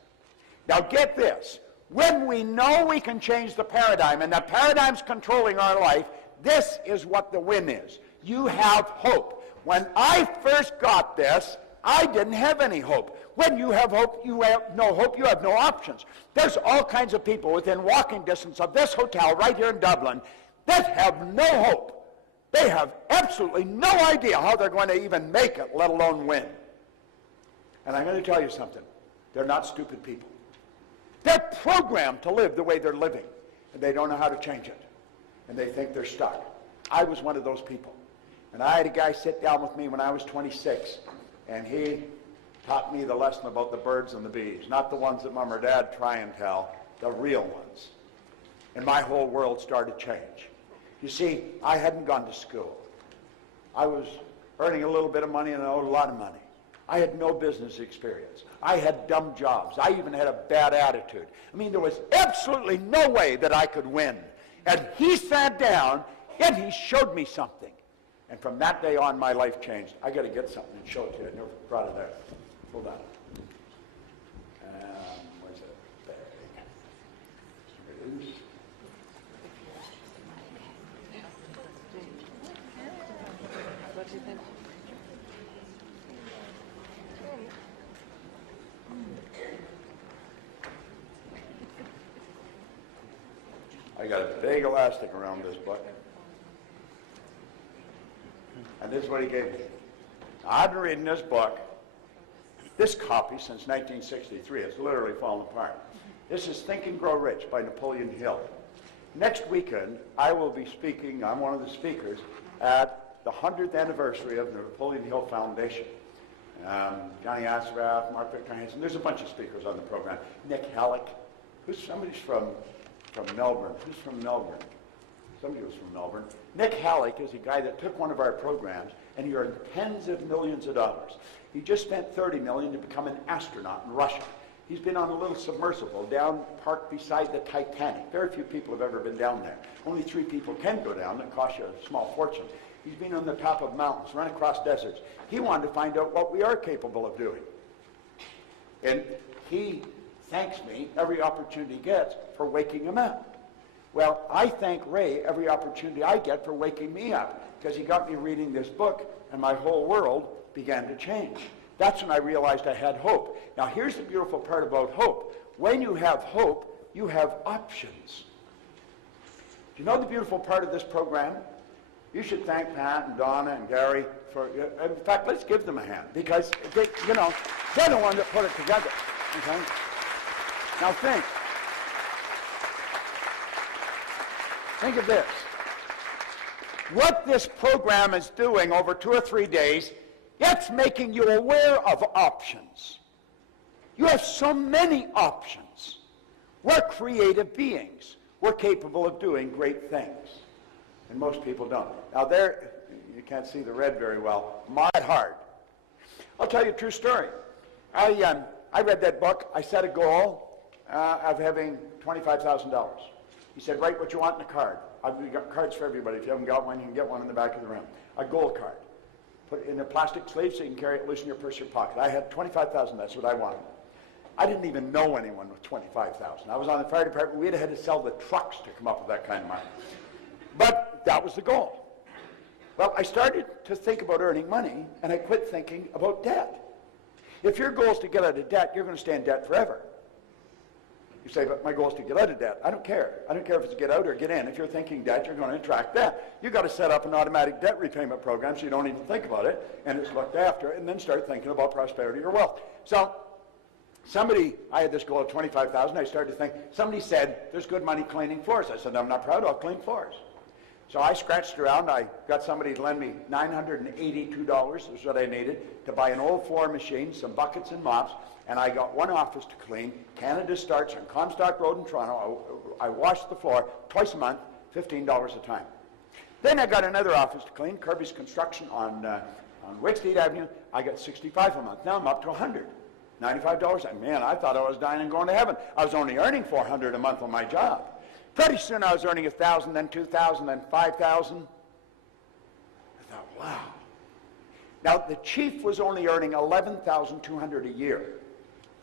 Now get this. When we know we can change the paradigm, and the paradigm's controlling our life, this is what the win is. You have hope. When I first got this, I didn't have any hope. When you have hope, you have no hope, you have no options. There's all kinds of people within walking distance of this hotel right here in Dublin that have no hope. They have absolutely no idea how they're going to even make it, let alone win. And I'm going to tell you something. They're not stupid people. They're programmed to live the way they're living, and they don't know how to change it. And they think they're stuck. I was one of those people. And I had a guy sit down with me when I was 26, and he taught me the lesson about the birds and the bees, not the ones that Mom or Dad try and tell, the real ones. And my whole world started to change. You see, I hadn't gone to school. I was earning a little bit of money and I owed a lot of money. I had no business experience. I had dumb jobs. I even had a bad attitude. I mean, there was absolutely no way that I could win. And he sat down and he showed me something. And from that day on, my life changed. I got to get something and show it to you. I never brought it there. Hold on. Where's it? There. Here it is. What do you think? I got a big elastic around this book. And this is what he gave me. I've been reading this book, this copy, since 1963. It's literally fallen apart. This is Think and Grow Rich by Napoleon Hill. Next weekend, I will be speaking, I'm one of the speakers, at the 100th anniversary of the Napoleon Hill Foundation. Johnny Asraf, Mark Victor Hansen, there's a bunch of speakers on the program. Nick Halleck, somebody's from Melbourne. Who's from Melbourne? Somebody was from Melbourne. Nick Halleck is a guy that took one of our programs and he earned tens of millions of dollars. He just spent $30 million to become an astronaut in Russia. He's been on a little submersible down parked beside the Titanic. Very few people have ever been down there. Only 3 people can go down. It costs you a small fortune. He's been on the top of mountains, run across deserts. He wanted to find out what we are capable of doing. And he thanks me every opportunity he gets for waking him up. Well, I thank Ray every opportunity I get for waking me up, because he got me reading this book and my whole world began to change. That's when I realized I had hope. Now here's the beautiful part about hope. When you have hope, you have options. Do you know the beautiful part of this program? You should thank Pat and Donna and Gary for, in fact, let's give them a hand, because they, they're the one that put it together. Okay? Now think of this. What this program is doing over 2 or 3 days, it's making you aware of options. You have so many options. We're creative beings. We're capable of doing great things. And most people don't. Now there, you can't see the red very well. My heart. I'll tell you a true story. I read that book. I set a goal of having $25,000. He said, write what you want in a card. I've got cards for everybody. If you haven't got one, you can get one in the back of the room. A gold card. Put it in a plastic sleeve so you can carry it loose in your purse or your pocket. I had $25,000. That's what I wanted. I didn't even know anyone with $25,000. I was on the fire department. We'd had to sell the trucks to come up with that kind of money. But that was the goal. Well, I started to think about earning money, and I quit thinking about debt. If your goal is to get out of debt, you're going to stay in debt forever. You say, but my goal is to get out of debt. I don't care. I don't care if it's get out or get in. If you're thinking debt, you're going to attract debt. You've got to set up an automatic debt repayment program so you don't even think about it, and it's looked after, and then start thinking about prosperity or wealth. So I had this goal of $25,000. I started to think, somebody said, there's good money cleaning floors. I said, I'm not proud, I'll clean floors. So I scratched around. I got somebody to lend me $982, is what I needed, to buy an old floor machine, some buckets and mops, and I got one office to clean. Canada starts on Comstock Road in Toronto. I washed the floor twice a month, $15 a time. Then I got another office to clean, Kirby's Construction on Wicksteed Avenue. I got $65 a month. Now I'm up to $100. $95. Man, I thought I was dying and going to heaven. I was only earning $400 a month on my job. Pretty soon I was earning $1,000, then $2,000, then $5,000. I thought, wow. Now the chief was only earning $11,200 a year.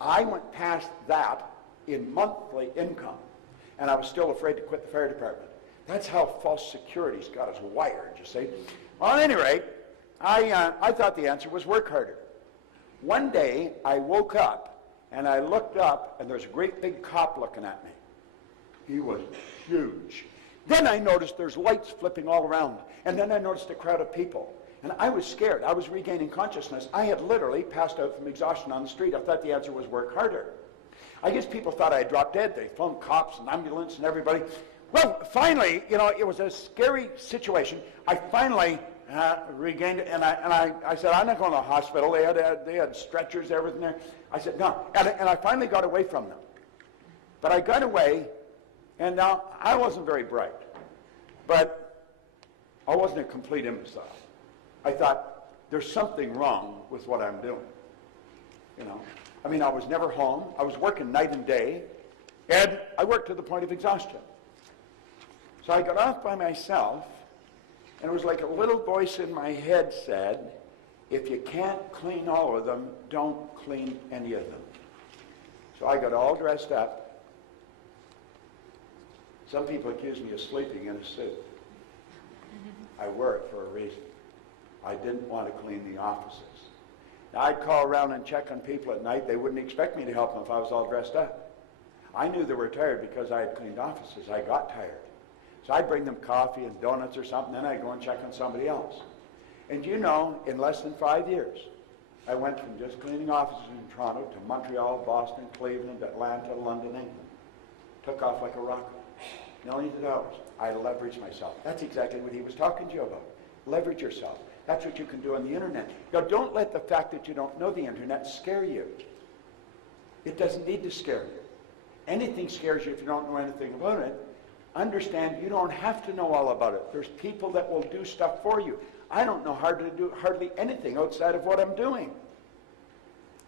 I went past that in monthly income, and I was still afraid to quit the fire department. That's how false security's got us wired, you see. Well, at any rate, I thought the answer was work harder. One day, I woke up, and I looked up, and there's a great big cop looking at me. He was huge. Then I noticed there's lights flipping all around, and then I noticed a crowd of people. And I was scared. I was regaining consciousness. I had literally passed out from exhaustion on the street. I thought the answer was work harder. I guess people thought I had dropped dead. They phoned cops and ambulance and everybody. Well, finally, it was a scary situation. I finally regained it, and I said, I'm not going to the hospital. They had stretchers, everything there. I said, no. And I finally got away from them. But I got away, and now I wasn't very bright. But I wasn't a complete imbecile. I thought, there's something wrong with what I'm doing. I was never home. I was working night and day, and I worked to the point of exhaustion. So I got off by myself, and it was like a little voice in my head said, if you can't clean all of them, don't clean any of them. So I got all dressed up. Some people accuse me of sleeping in a suit. I wear it for a reason. I didn't want to clean the offices. Now, I'd call around and check on people at night. They wouldn't expect me to help them if I was all dressed up. I knew they were tired because I had cleaned offices. I got tired. So I'd bring them coffee and donuts or something, then I'd go and check on somebody else. And in less than 5 years, I went from just cleaning offices in Toronto to Montreal, Boston, Cleveland, Atlanta, London, England. Took off like a rocket. Millions of dollars. I leveraged myself. That's exactly what he was talking to you about. Leverage yourself. That's what you can do on the internet. Now, don't let the fact that you don't know the internet scare you. It doesn't need to scare you. Anything scares you if you don't know anything about it. Understand you don't have to know all about it. There's people that will do stuff for you. I don't know hardly anything outside of what I'm doing.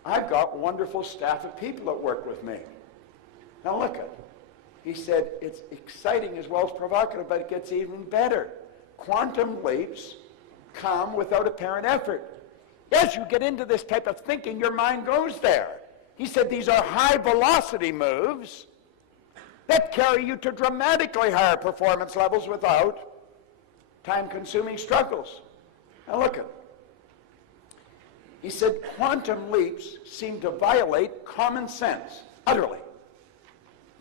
I've got wonderful staff of people that work with me. Now look at, he said, it's exciting as well as provocative, but it gets even better. Quantum leaps come without apparent effort. As you get into this type of thinking, your mind goes there. He said these are high velocity moves that carry you to dramatically higher performance levels without time-consuming struggles. Now look at it. He said quantum leaps seem to violate common sense utterly.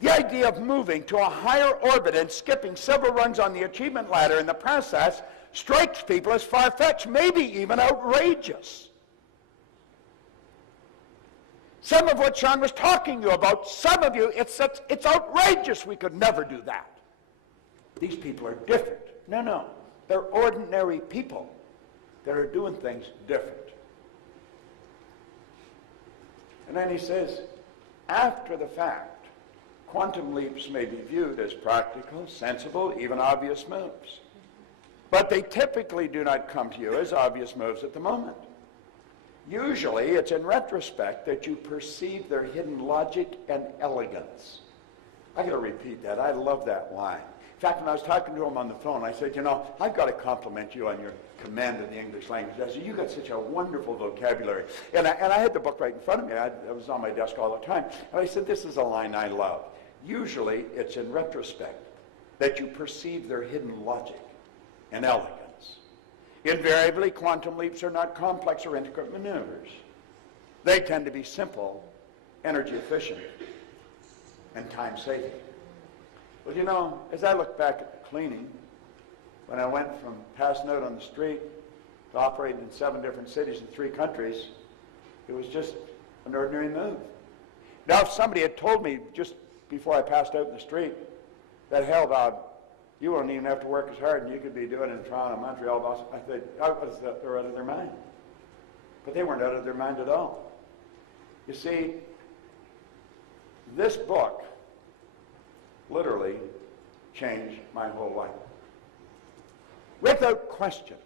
The idea of moving to a higher orbit and skipping several rungs on the achievement ladder in the process strikes people as far-fetched, maybe even outrageous. Some of what Sean was talking to you about, some of you, it's outrageous. We could never do that. These people are different. No. They're ordinary people that are doing things different. And then he says, after the fact, quantum leaps may be viewed as practical, sensible, even obvious moves. But they typically do not come to you as obvious moves at the moment. Usually, it's in retrospect that you perceive their hidden logic and elegance. I got to repeat that. I love that line. In fact, when I was talking to him on the phone, I said, I've got to compliment you on your command of the English language. I said, you got such a wonderful vocabulary. And I had the book right in front of me. It was on my desk all the time. And I said, this is a line I love. Usually, it's in retrospect that you perceive their hidden logic and elegance. Invariably, quantum leaps are not complex or intricate maneuvers. They tend to be simple, energy efficient, and time-saving. Well, as I look back at the cleaning, when I went from passing out on the street to operating in 7 different cities in 3 countries, it was just an ordinary move. Now, if somebody had told me just before I passed out in the street that, hell, Bob, you won't even have to work as hard and you could be doing it in Toronto, Montreal, Boston, I said, they're out of their mind. But they weren't out of their mind at all. You see, this book literally changed my whole life. Without question.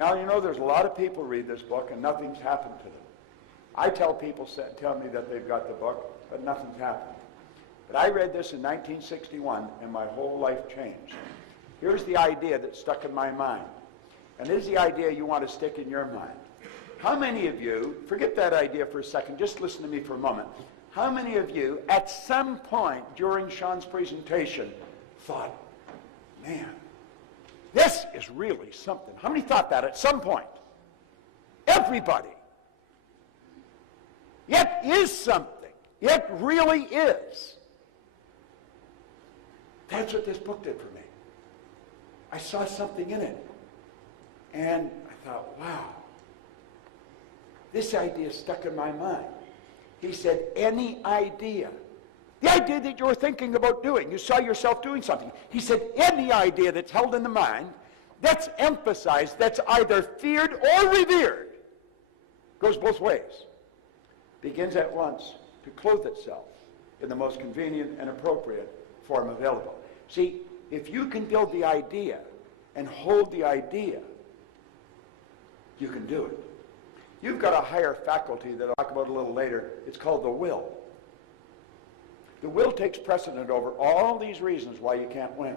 Now, there's a lot of people read this book and nothing's happened to them. I tell people, tell me that they've got the book, but nothing's happened. But I read this in 1961, and my whole life changed. Here's the idea that stuck in my mind. And this is the idea you want to stick in your mind. How many of you, forget that idea for a second, just listen to me for a moment. How many of you, at some point during Sean's presentation, thought, man, this is really something? How many thought that at some point? Everybody. It is something. It really is. That's what this book did for me. I saw something in it. And I thought, wow, this idea stuck in my mind. He said, any idea. The idea that you were thinking about doing. You saw yourself doing something. He said, any idea that's held in the mind, that's emphasized, that's either feared or revered, goes both ways. Begins at once to clothe itself in the most convenient and appropriate form available. See, if you can build the idea and hold the idea, you can do it. You've got a higher faculty that I'll talk about a little later. It's called the will. The will takes precedent over all these reasons why you can't win.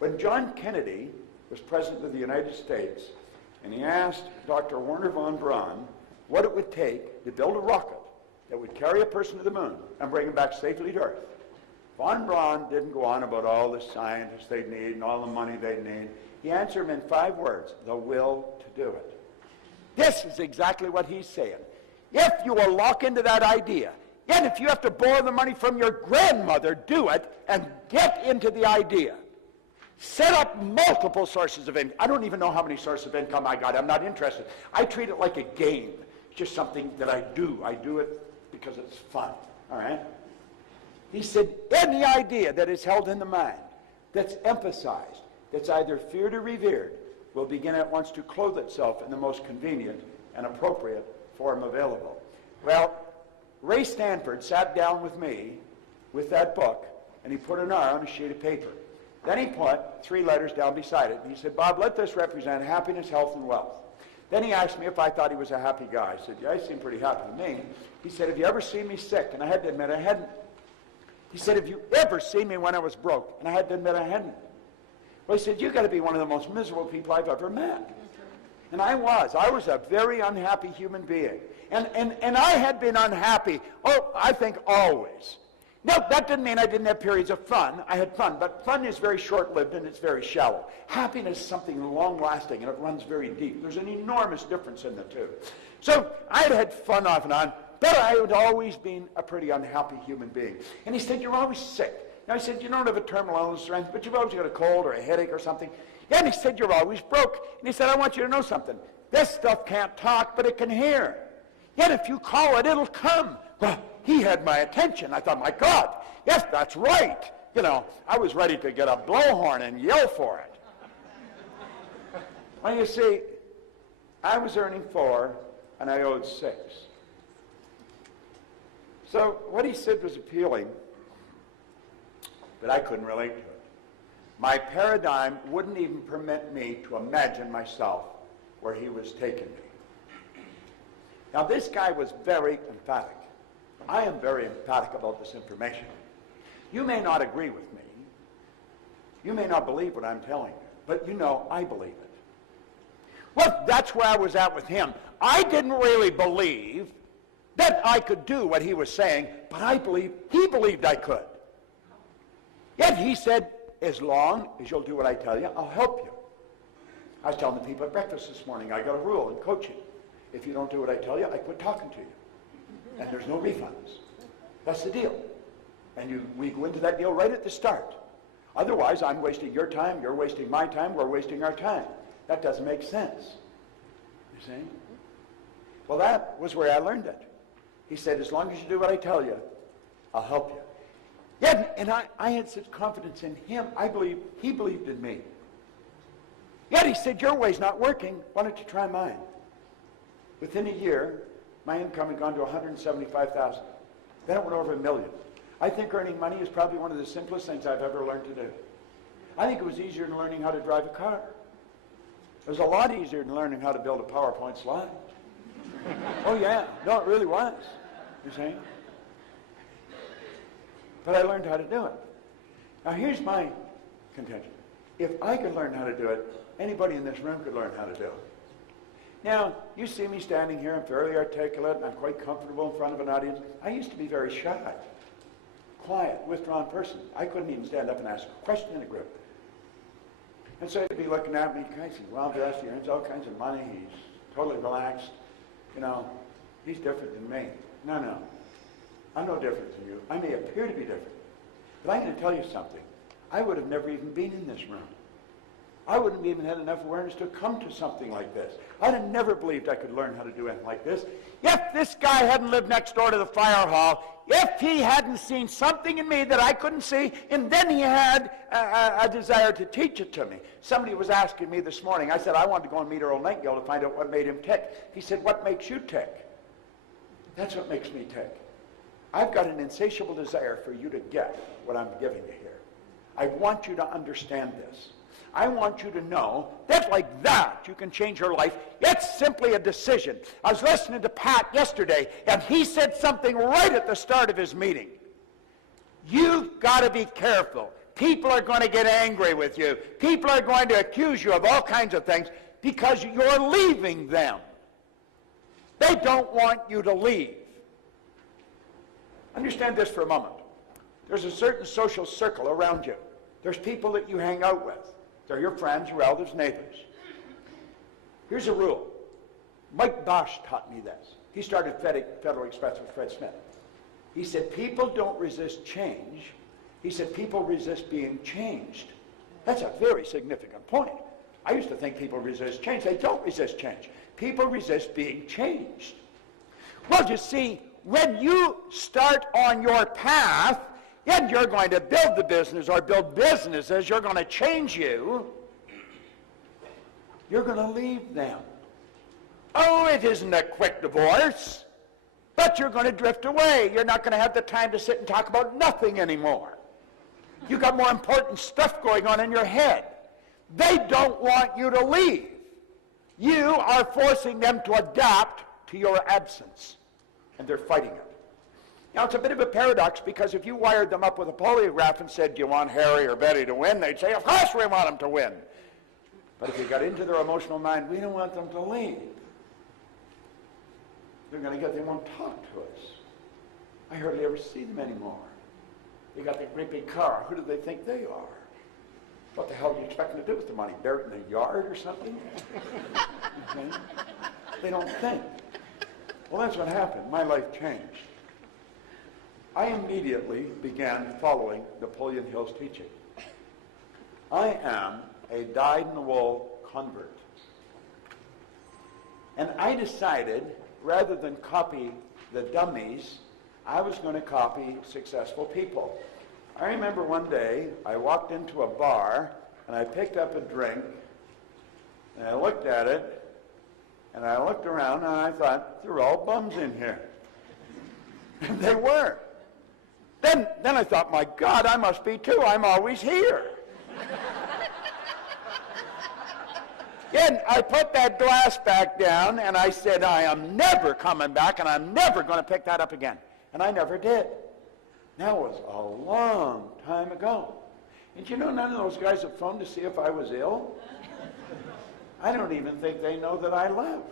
When John Kennedy was President of the United States, and he asked Dr. Wernher von Braun what it would take to build a rocket that would carry a person to the moon and bring him back safely to Earth, von Braun didn't go on about all the scientists they'd need and all the money they'd need. He answered him in 5 words: the will to do it. This is exactly what he's saying. If you will lock into that idea, and if you have to borrow the money from your grandmother, do it and get into the idea. Set up multiple sources of income. I don't even know how many sources of income I got. I'm not interested. I treat it like a game. It's just something that I do. I do it because it's fun. All right? He said, any idea that is held in the mind, that's emphasized, that's either feared or revered, will begin at once to clothe itself in the most convenient and appropriate form available. Well, Ray Stanford sat down with me with that book, and he put an R on a sheet of paper. Then he put 3 letters down beside it, and he said, Bob, let this represent happiness, health, and wealth. Then he asked me if I thought he was a happy guy. I said, yeah, he seemed pretty happy to me. He said, have you ever seen me sick? And I had to admit I hadn't. He said, have you ever seen me when I was broke? And I had to admit I hadn't. Well, he said, you've got to be one of the most miserable people I've ever met. And I was. I was a very unhappy human being. And I had been unhappy, I think always. Now, that didn't mean I didn't have periods of fun. I had fun, but fun is very short-lived and it's very shallow. Happiness is something long-lasting and it runs very deep. There's an enormous difference in the two. So I had fun off and on, but I had always been a pretty unhappy human being. And he said, you're always sick. Now, I said, you don't have a terminal illness or anything, but you've always got a cold or a headache or something. Yeah, and he said, you're always broke. And he said, I want you to know something. This stuff can't talk, but it can hear. Yet if you call it, it'll come. Well, he had my attention. I thought, my God, yes, that's right. You know, I was ready to get a blowhorn and yell for it. Well, you see, I was earning 4 and I owed 6. So what he said was appealing, but I couldn't relate to it. My paradigm wouldn't even permit me to imagine myself where he was taking me. Now, this guy was very emphatic. I am very emphatic about this information. You may not agree with me. You may not believe what I'm telling you, but you know I believe it. Well, that's where I was at with him. I didn't really believe that I could do what he was saying, but I believe he believed I could. Yet he said, as long as you'll do what I tell you, I'll help you. I was telling the people at breakfast this morning, I got a rule in coaching. If you don't do what I tell you, I quit talking to you. And there's no refunds. That's the deal. And we go into that deal right at the start. Otherwise, I'm wasting your time, you're wasting my time, we're wasting our time. That doesn't make sense. You see? Well, that was where I learned it. He said, as long as you do what I tell you, I'll help you. Yeah, and I had such confidence in him. I believe he believed in me. Yet he said, your way's not working. Why don't you try mine? Within a year, my income had gone to $175,000. Then it went over $1 million. I think earning money is probably one of the simplest things I've ever learned to do. I think it was easier than learning how to drive a car. It was a lot easier than learning how to build a PowerPoint slide. Oh yeah, no, it really was. You see? But I learned how to do it. Now here's my contention. If I could learn how to do it, anybody in this room could learn how to do it. Now, you see me standing here, I'm fairly articulate, and I'm quite comfortable in front of an audience. I used to be very shy, quiet, withdrawn person. I couldn't even stand up and ask a question in a group. And so he'd be looking at me, he's well dressed, he earns all kinds of money, he's totally relaxed. You know, he's different than me. No. I'm no different than you. I may appear to be different. But I'm going to tell you something. I would have never even been in this room. I wouldn't have even had enough awareness to come to something like this. I'd have never believed I could learn how to do anything like this. If this guy hadn't lived next door to the fire hall, if he hadn't seen something in me that I couldn't see, and then he had a desire to teach it to me. Somebody was asking me this morning, I said I wanted to go and meet Earl Nightingale to find out what made him tick. He said, what makes you tick? That's what makes me tick. I've got an insatiable desire for you to get what I'm giving you here. I want you to understand this. I want you to know that like that you can change your life. It's simply a decision. I was listening to Pat yesterday, and he said something right at the start of his meeting. You've got to be careful. People are going to get angry with you. People are going to accuse you of all kinds of things because you're leaving them. They don't want you to leave. Understand this for a moment. There's a certain social circle around you. There's people that you hang out with. They're your friends, your relatives, neighbors. Here's a rule. Mike Bosch taught me this. He started Federal Express with Fred Smith. He said, people don't resist change. He said, people resist being changed. That's a very significant point. I used to think people resist change. They don't resist change. People resist being changed. Well, you see, when you start on your path, and you're going to build the business or build businesses, you're going to change you, you're going to leave them. Oh, it isn't a quick divorce, but you're going to drift away. You're not going to have the time to sit and talk about nothing anymore. You've got more important stuff going on in your head. They don't want you to leave. You are forcing them to adapt to your absence, and they're fighting it. Now, it's a bit of a paradox because if you wired them up with a polygraph and said, do you want Harry or Betty to win? They'd say, of course we want them to win. But if you got into their emotional mind, we don't want them to leave. They won't talk to us. I hardly ever see them anymore. They got that great big car. Who do they think they are? What the hell do you expect them to do with the money? Bury it in the yard or something? Okay? They don't think. Well, that's what happened. My life changed. I immediately began following Napoleon Hill's teaching. I am a dyed-in-the-wool convert. And I decided, rather than copy the dummies, I was going to copy successful people. I remember one day, I walked into a bar, and I picked up a drink, and I looked at it, and I looked around, and I thought, they're all bums in here. And they were. Then I thought, my God, I must be too. I'm always here. Then I put that glass back down, and I said, I am never coming back, and I'm never going to pick that up again. And I never did. That was a long time ago. And you know, none of those guys have phoned to see if I was ill. I don't even think they know that I left.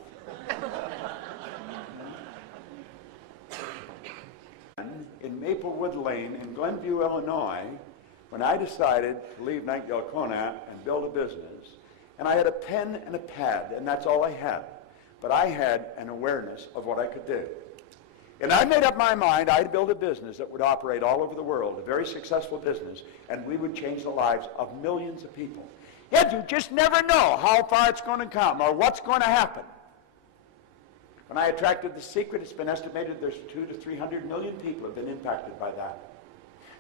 In Maplewood Lane in Glenview, Illinois, when I decided to leave Nightingale Conant and build a business, and I had a pen and a pad, and that's all I had. But I had an awareness of what I could do. And I made up my mind I'd build a business that would operate all over the world, a very successful business, and we would change the lives of millions of people. Yet you just never know how far it's going to come or what's going to happen. When I attracted The Secret, it's been estimated there's 200 to 300 million people have been impacted by that.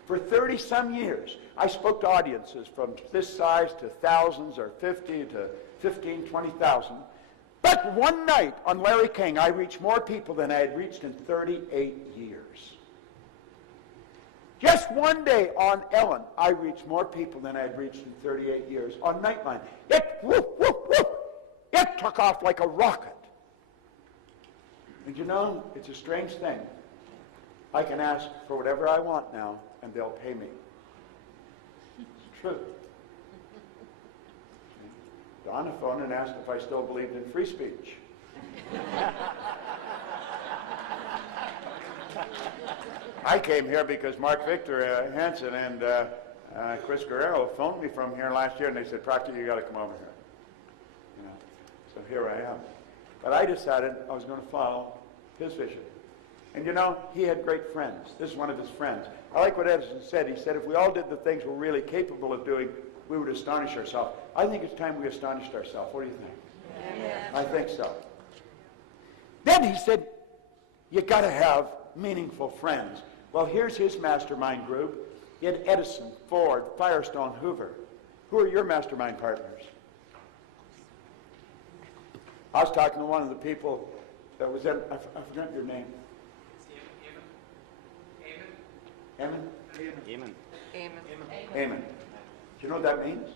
For 30-some years, I spoke to audiences from this size to thousands or 50 to 15, 20,000. But one night on Larry King, I reached more people than I had reached in 38 years. Just one day on Ellen, I reached more people than I had reached in 38 years. On Nightline, it took off like a rocket. And you know, it's a strange thing. I can ask for whatever I want now, and they'll pay me. It's true. Donna phoned and asked if I still believed in free speech. I came here because Mark Victor Hansen and Chris Guerrero phoned me from here last year, and they said, Proctor, you got to come over here. You know, so here I am. But I decided I was going to follow his vision. And you know, he had great friends. This is one of his friends. I like what Edison said. He said, if we all did the things we're really capable of doing, we would astonish ourselves. I think it's time we astonished ourselves. What do you think? Yeah. I think so. Then he said, you got to have meaningful friends. Well, here's his mastermind group. He had Edison, Ford, Firestone, Hoover. Who are your mastermind partners? I was talking to one of the people that was in, I forgot your name. Amen? Amen. Amen. Do you know what that means?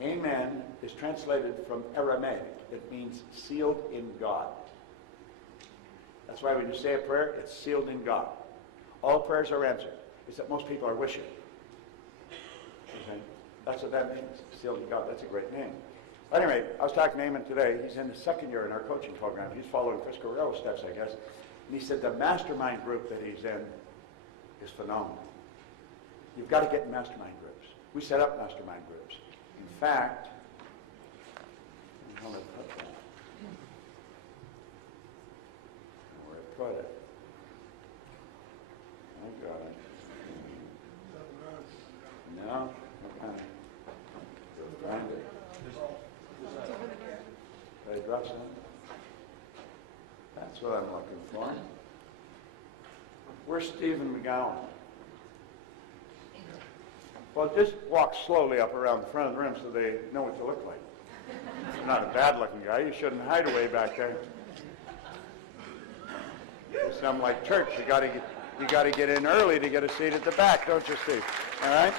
Amen is translated from Aramaic. It means sealed in God. That's why when you say a prayer, it's sealed in God. All prayers are answered. It's that most people are wishing. That's what that means, sealed in God. That's a great name. Anyway, I was talking to Eamon today. He's in the second year in our coaching program. He's following Chris Guerrero's steps, I guess. And he said the mastermind group that he's in is phenomenal. You've got to get in mastermind groups. We set up mastermind groups. In fact, where I put it. I got it. No? Okay. Find it. Did I drop something? That's what I'm looking for. Where's Stephen McGowan? Well, just walk slowly up around the front of the room so they know what you look like. You're not a bad-looking guy. You shouldn't hide away back there. You sound like church. You got to get in early to get a seat at the back, don't you, Steve? All right?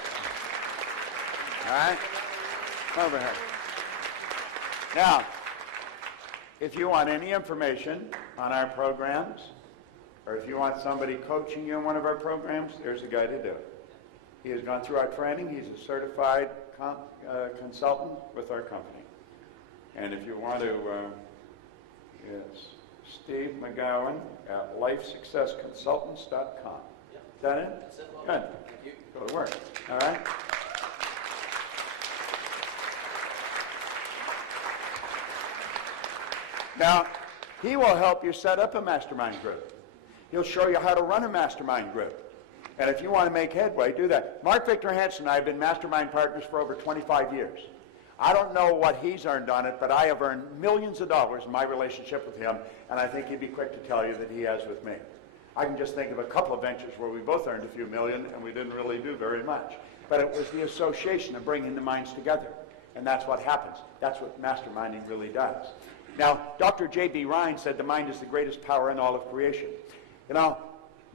All right? Come over here. Now, if you want any information on our programs, or if you want somebody coaching you in one of our programs, there's a guy to do it. He has gone through our training. He's a certified consultant with our company. And if you want to, it's Steve McGowan at lifesuccessconsultants.com. Is that it? That's it. Well, Good. thank you. Go to work. All right? Now, he will help you set up a mastermind group. He'll show you how to run a mastermind group. And if you want to make headway, do that. Mark Victor Hansen and I have been mastermind partners for over 25 years. I don't know what he's earned on it, but I have earned millions of dollars in my relationship with him, and I think he'd be quick to tell you that he has with me. I can just think of a couple of ventures where we both earned a few million, and we didn't really do very much. But it was the association of bringing the minds together, and that's what happens. That's what masterminding really does. Now, Dr. J.B. Rhine said the mind is the greatest power in all of creation. You know,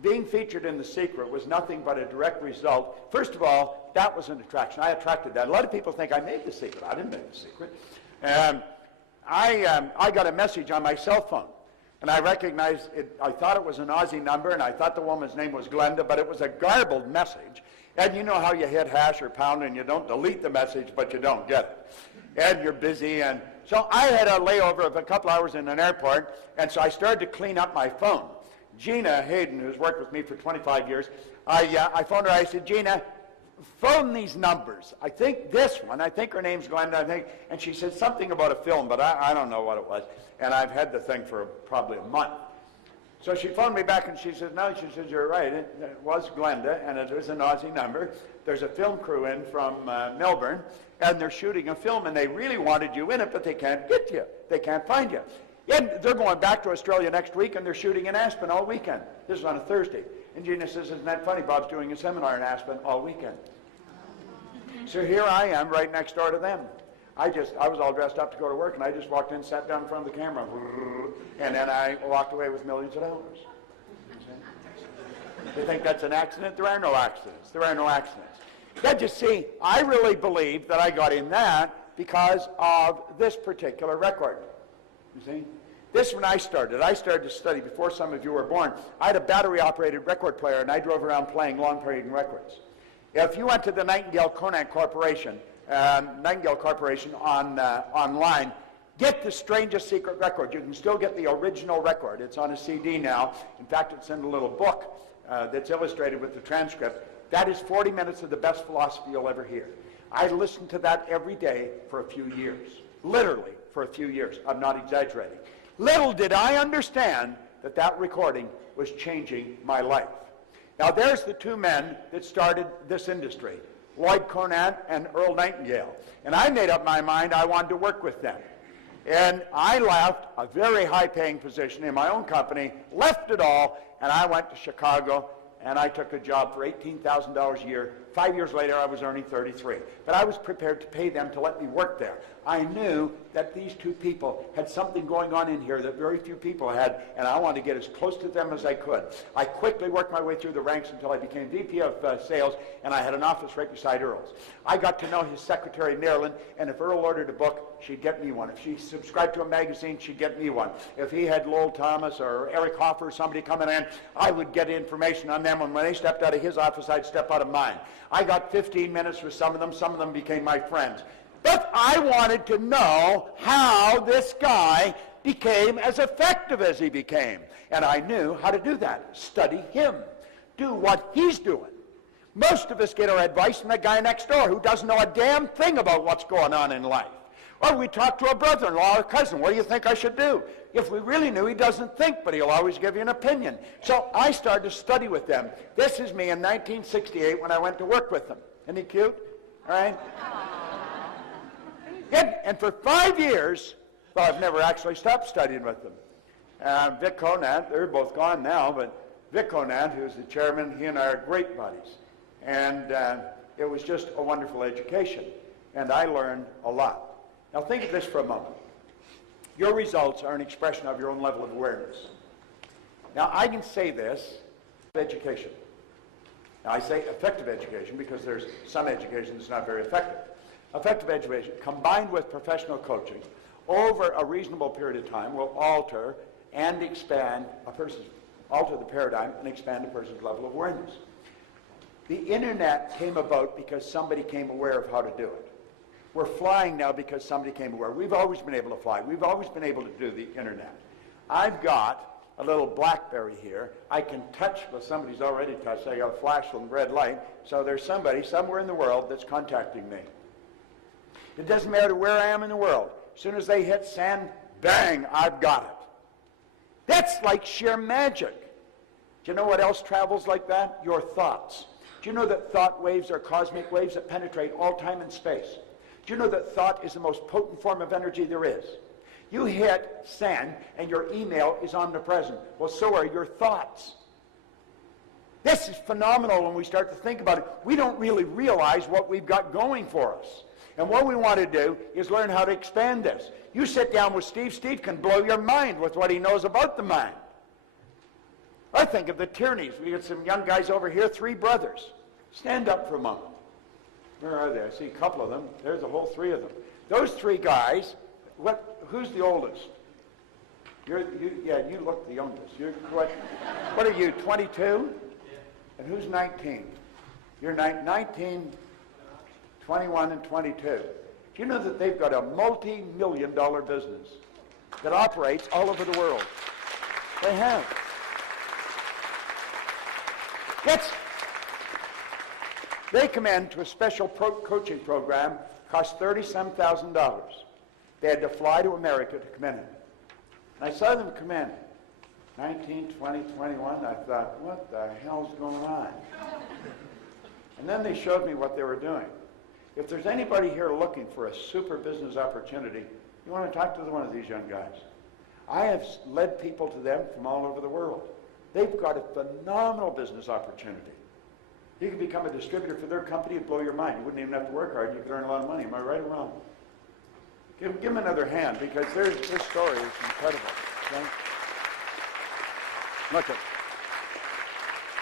being featured in The Secret was nothing but a direct result. First of all, that was an attraction. I attracted that. A lot of people think I made The Secret. I didn't make The Secret. I got a message on my cell phone, and I recognized it. I thought it was an Aussie number, and I thought the woman's name was Glenda, but it was a garbled message. And you know how you hit hash or pound, and you don't delete the message, but you don't get it. And you're busy, and so I had a layover of a couple hours in an airport, and so I started to clean up my phone. Gina Hayden, who's worked with me for 25 years, I phoned her. I said, Gina, phone these numbers. I think this one. I think her name's Glenda. I think, and she said something about a film, but I don't know what it was. And I've had the thing for probably a month. So she phoned me back, and she says, no, she says, you're right. It was Glenda, and it was an Aussie number. There's a film crew in from Melbourne, and they're shooting a film, and they really wanted you in it, but they can't get you. They can't find you. And they're going back to Australia next week, and they're shooting in Aspen all weekend. This is on a Thursday. And Gina says, isn't that funny? Bob's doing a seminar in Aspen all weekend. So here I am right next door to them. I was all dressed up to go to work, and I just walked in, sat down in front of the camera, and then I walked away with millions of dollars. They think that's an accident? There are no accidents. There are no accidents. But you see, I really believe that I got in that because of this particular record. You see? This when I started to study before some of you were born. I had a battery-operated record player, and I drove around playing long-playing records. If you went to the Nightingale Corporation online, get the strangest secret record. You can still get the original record. It's on a CD now. In fact, it's in a little book. that's illustrated with the transcript, that is 40 minutes of the best philosophy you'll ever hear. I listened to that every day for a few years. Literally for a few years. I'm not exaggerating. Little did I understand that that recording was changing my life. Now there's the two men that started this industry, Lloyd Conant and Earl Nightingale. And I made up my mind I wanted to work with them. And I left a very high-paying position in my own company, left it all, and I went to Chicago, and I took a job for $18,000 a year. 5 years later, I was earning $33,000. But I was prepared to pay them to let me work there. I knew that these two people had something going on in here that very few people had, and I wanted to get as close to them as I could. I quickly worked my way through the ranks until I became VP of sales, and I had an office right beside Earl's. I got to know his secretary, Marilyn, and if Earl ordered a book, she'd get me one. If she subscribed to a magazine, she'd get me one. If he had Lowell Thomas or Eric Hoffer or somebody coming in, I would get information on them, and when they stepped out of his office, I'd step out of mine. I got 15 minutes with some of them became my friends. But I wanted to know how this guy became as effective as he became. And I knew how to do that. Study him. Do what he's doing. Most of us get our advice from the guy next door who doesn't know a damn thing about what's going on in life. Or we talk to a brother-in-law or cousin. What do you think I should do? If we really knew, he doesn't think, but he'll always give you an opinion. So I started to study with them. This is me in 1968 when I went to work with them. Isn't he cute? All right? And for 5 years, well, I've never actually stopped studying with them. Vic Conant, they're both gone now, but Vic Conant, who's the chairman, he and I are great buddies. And it was just a wonderful education. And I learned a lot. Now think of this for a moment. Your results are an expression of your own level of awareness. Now I can say this, education. Now I say effective education because there's some education that's not very effective. Effective education combined with professional coaching over a reasonable period of time will alter and expand alter the paradigm and expand a person's level of awareness. The internet came about because somebody came aware of how to do it. We're flying now because somebody came aware. We've always been able to fly. We've always been able to do the internet. I've got a little BlackBerry here. I can touch what somebody's already touched. I got a flash and red light. So there's somebody somewhere in the world that's contacting me. It doesn't matter where I am in the world. As soon as they hit send, bang, I've got it. That's like sheer magic. Do you know what else travels like that? Your thoughts. Do you know that thought waves are cosmic waves that penetrate all time and space? Do you know that thought is the most potent form of energy there is? You hit send and your email is omnipresent. Well, so are your thoughts. This is phenomenal when we start to think about it. We don't really realize what we've got going for us. And what we want to do is learn how to expand this. You sit down with Steve. Steve can blow your mind with what he knows about the mind. I think of the Tierneys. We got some young guys over here, 3 brothers. Stand up for a moment. Where are they? I see a couple of them. There's a whole 3 of them. Those 3 guys, who's the oldest? You look the youngest. What are you, 22? Yeah. And who's 19? You're 19, 21, and 22. Do you know that they've got a multi-million-dollar business that operates all over the world? They have. They come in to a special coaching program, cost $30-some thousand. They had to fly to America to come in. And I saw them come in, 19, 20, 21. I thought, what the hell's going on? And then they showed me what they were doing. If there's anybody here looking for a super business opportunity, you want to talk to one of these young guys. I have led people to them from all over the world. They've got a phenomenal business opportunity. You could become a distributor for their company and blow your mind. You wouldn't even have to work hard. You could earn a lot of money. Am I right or wrong? Give them another hand because this story is incredible. Okay? Look at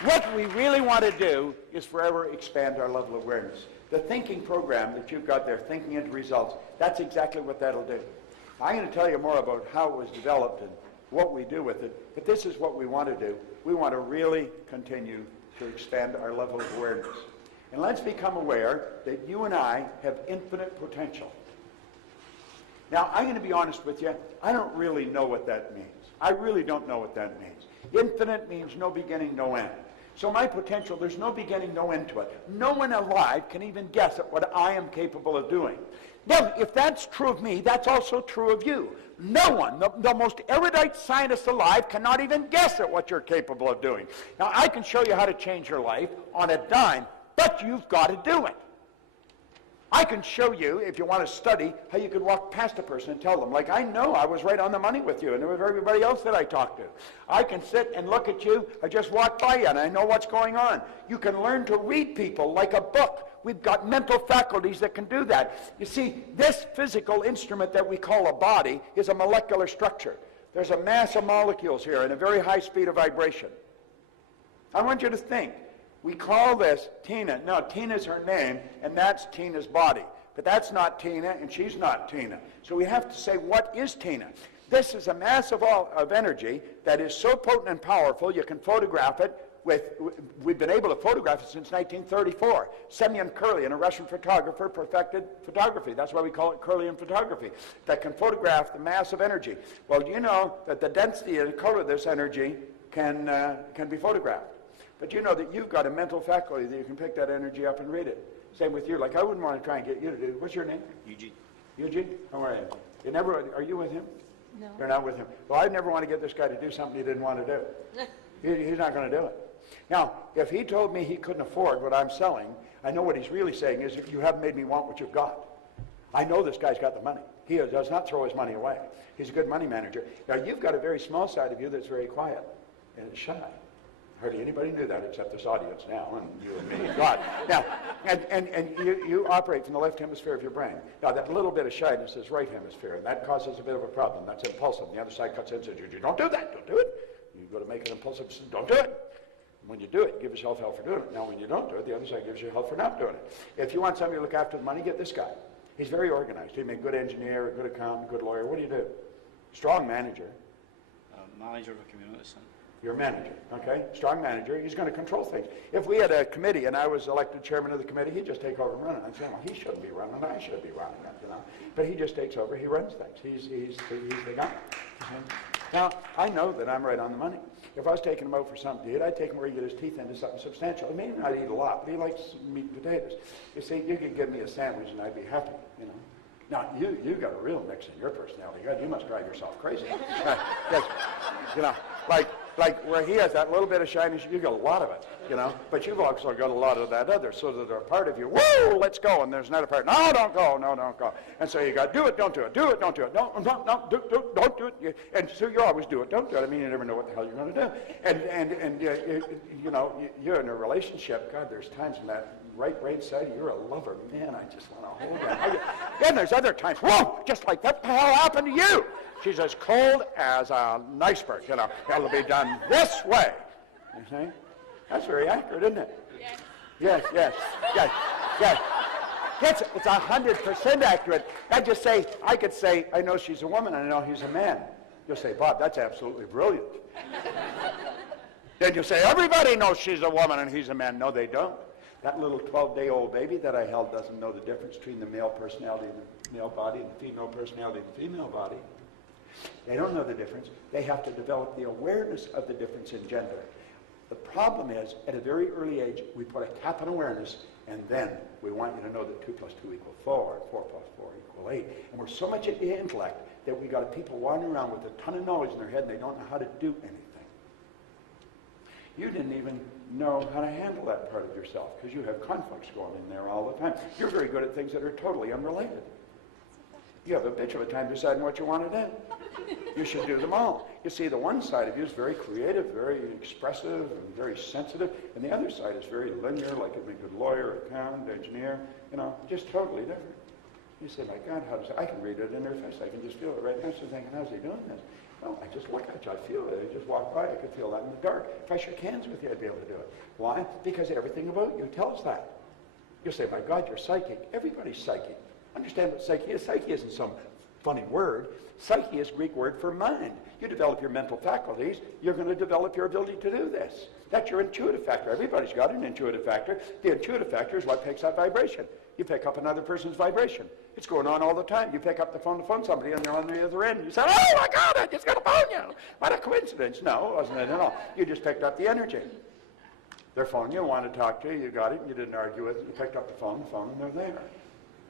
what we really want to do is forever expand our level of awareness. The thinking program that you've got there, Thinking into Results, that's exactly what that'll do. I'm going to tell you more about how it was developed and what we do with it, but this is what we want to do. We want to really continue to expand our level of awareness. And let's become aware that you and I have infinite potential. Now, I'm going to be honest with you. I don't really know what that means. I really don't know what that means. Infinite means no beginning, no end. So my potential, there's no beginning, no end to it. No one alive can even guess at what I am capable of doing. Now, if that's true of me, that's also true of you. No one, the most erudite scientist alive, cannot even guess at what you're capable of doing. Now, I can show you how to change your life on a dime, but you've got to do it. I can show you, if you want to study, how you could walk past a person and tell them, like, I know I was right on the money with you and with everybody else that I talked to. I can sit and look at you, I just walked by you and I know what's going on. You can learn to read people like a book. We've got mental faculties that can do that. You see, this physical instrument that we call a body is a molecular structure. There's a mass of molecules here and a very high speed of vibration. I want you to think. We call this Tina. No, Tina's her name, and that's Tina's body. But that's not Tina, and she's not Tina. So we have to say, what is Tina? This is a mass of energy that is so potent and powerful, you can photograph it. We've been able to photograph it since 1934. Semyon Kurlian, a Russian photographer, perfected photography. That's why we call it Kurlian photography, that can photograph the mass of energy. Well, do you know that the density and color of this energy can be photographed? But you know that you've got a mental faculty that you can pick that energy up and read it. Same with you. Like, I wouldn't want to try and get you to do it. What's your name? Eugene. Eugene? How are you? Are you with him? No. You're not with him. Well, I'd never want to get this guy to do something he didn't want to do. He's not going to do it. Now, if he told me he couldn't afford what I'm selling, I know what he's really saying is, you haven't made me want what you've got. I know this guy's got the money. He does not throw his money away. He's a good money manager. Now, you've got a very small side of you that's very quiet and shy. Hardly anybody knew that except this audience now, and you and me and God. Now, and you operate from the left hemisphere of your brain. Now, that little bit of shyness is right hemisphere, and that causes a bit of a problem. That's impulsive. The other side cuts in and says, you don't do that, don't do it. You go to make it impulsive, don't do it. When you do it, you give yourself hell for doing it. Now, when you don't do it, the other side gives you hell for not doing it. If you want somebody to look after the money, get this guy. He's very organized. He'd be a good engineer, a good accountant, a good lawyer. What do you do? Strong manager. Manager of a community center. You're a manager, okay? Strong manager. He's going to control things. If we had a committee and I was elected chairman of the committee, he'd just take over and run it. I'd say, well, he shouldn't be running it. I should be running it, you know. But he just takes over. He runs things. He's the guy. Now, I know that I'm right on the money. If I was taking him out for something to eat, I'd take him where he get his teeth into something substantial. He may not eat a lot, but he likes meat and potatoes. You see, you could give me a sandwich and I'd be happy, you know. Now, you got a real mix in your personality. God, you must drive yourself crazy. You know, like where he has that little bit of shyness, you got a lot of it, you know. But you've also got a lot of that other, so that a part of you, whoa, let's go, and there's another part, no, don't go, no, don't go. And so you got, do it, don't do it, do it, don't do it, no, don't do it. And so you always do it, don't do it. I mean, you never know what the hell you're going to do. And you know, you're in a relationship. God, there's times in that right brain side, you're a lover. Man, I just want to hold her. Then there's other times, whoa, just like, what the hell happened to you? She's as cold as an iceberg, you know. It'll be done this way. You see? That's very accurate, isn't it? Yes. Yes. It's 100% accurate. I could say, I know she's a woman and I know he's a man. You'll say, Bob, that's absolutely brilliant. Then you'll say, everybody knows she's a woman and he's a man. No, they don't. That little 12-day-old baby that I held doesn't know the difference between the male personality and the male body and the female personality and the female body. They don't know the difference. They have to develop the awareness of the difference in gender. The problem is, at a very early age, we put a cap on awareness, and then we want you to know that 2 plus 2 equals 4, and 4 plus 4 equals 8. And we're so much at the intellect that we got people wandering around with a ton of knowledge in their head, and they don't know how to do anything. You didn't even know how to handle that part of yourself, because you have conflicts going in there all the time. You're very good at things that are totally unrelated. You have a bitch of a time deciding what you want to do. You should do them all. You see, the one side of you is very creative, very expressive, and very sensitive, and the other side is very linear, like a good lawyer, accountant, engineer, you know, just totally different. You say, my God, how does I can read it in their face. I can just feel it right now. So thinking, how's he doing this? Well, I just look at you. I feel it. I just walk by. I could feel that in the dark. If I shook hands with you, I'd be able to do it. Why? Because everything about you tells that. You'll say, my God, you're psychic. Everybody's psychic. Understand what psyche is? Psyche isn't some funny word. Psyche is a Greek word for mind. You develop your mental faculties, you're going to develop your ability to do this. That's your intuitive factor. Everybody's got an intuitive factor. The intuitive factor is what picks up vibration. You pick up another person's vibration. It's going on all the time. You pick up the phone to phone somebody and they're on the other end. You say, oh my God, I just got to phone you. What a coincidence. No, it wasn't it at all. You just picked up the energy. They're phoning you, want to talk to you, you got it, you didn't argue with it, you picked up the phone, and they're there.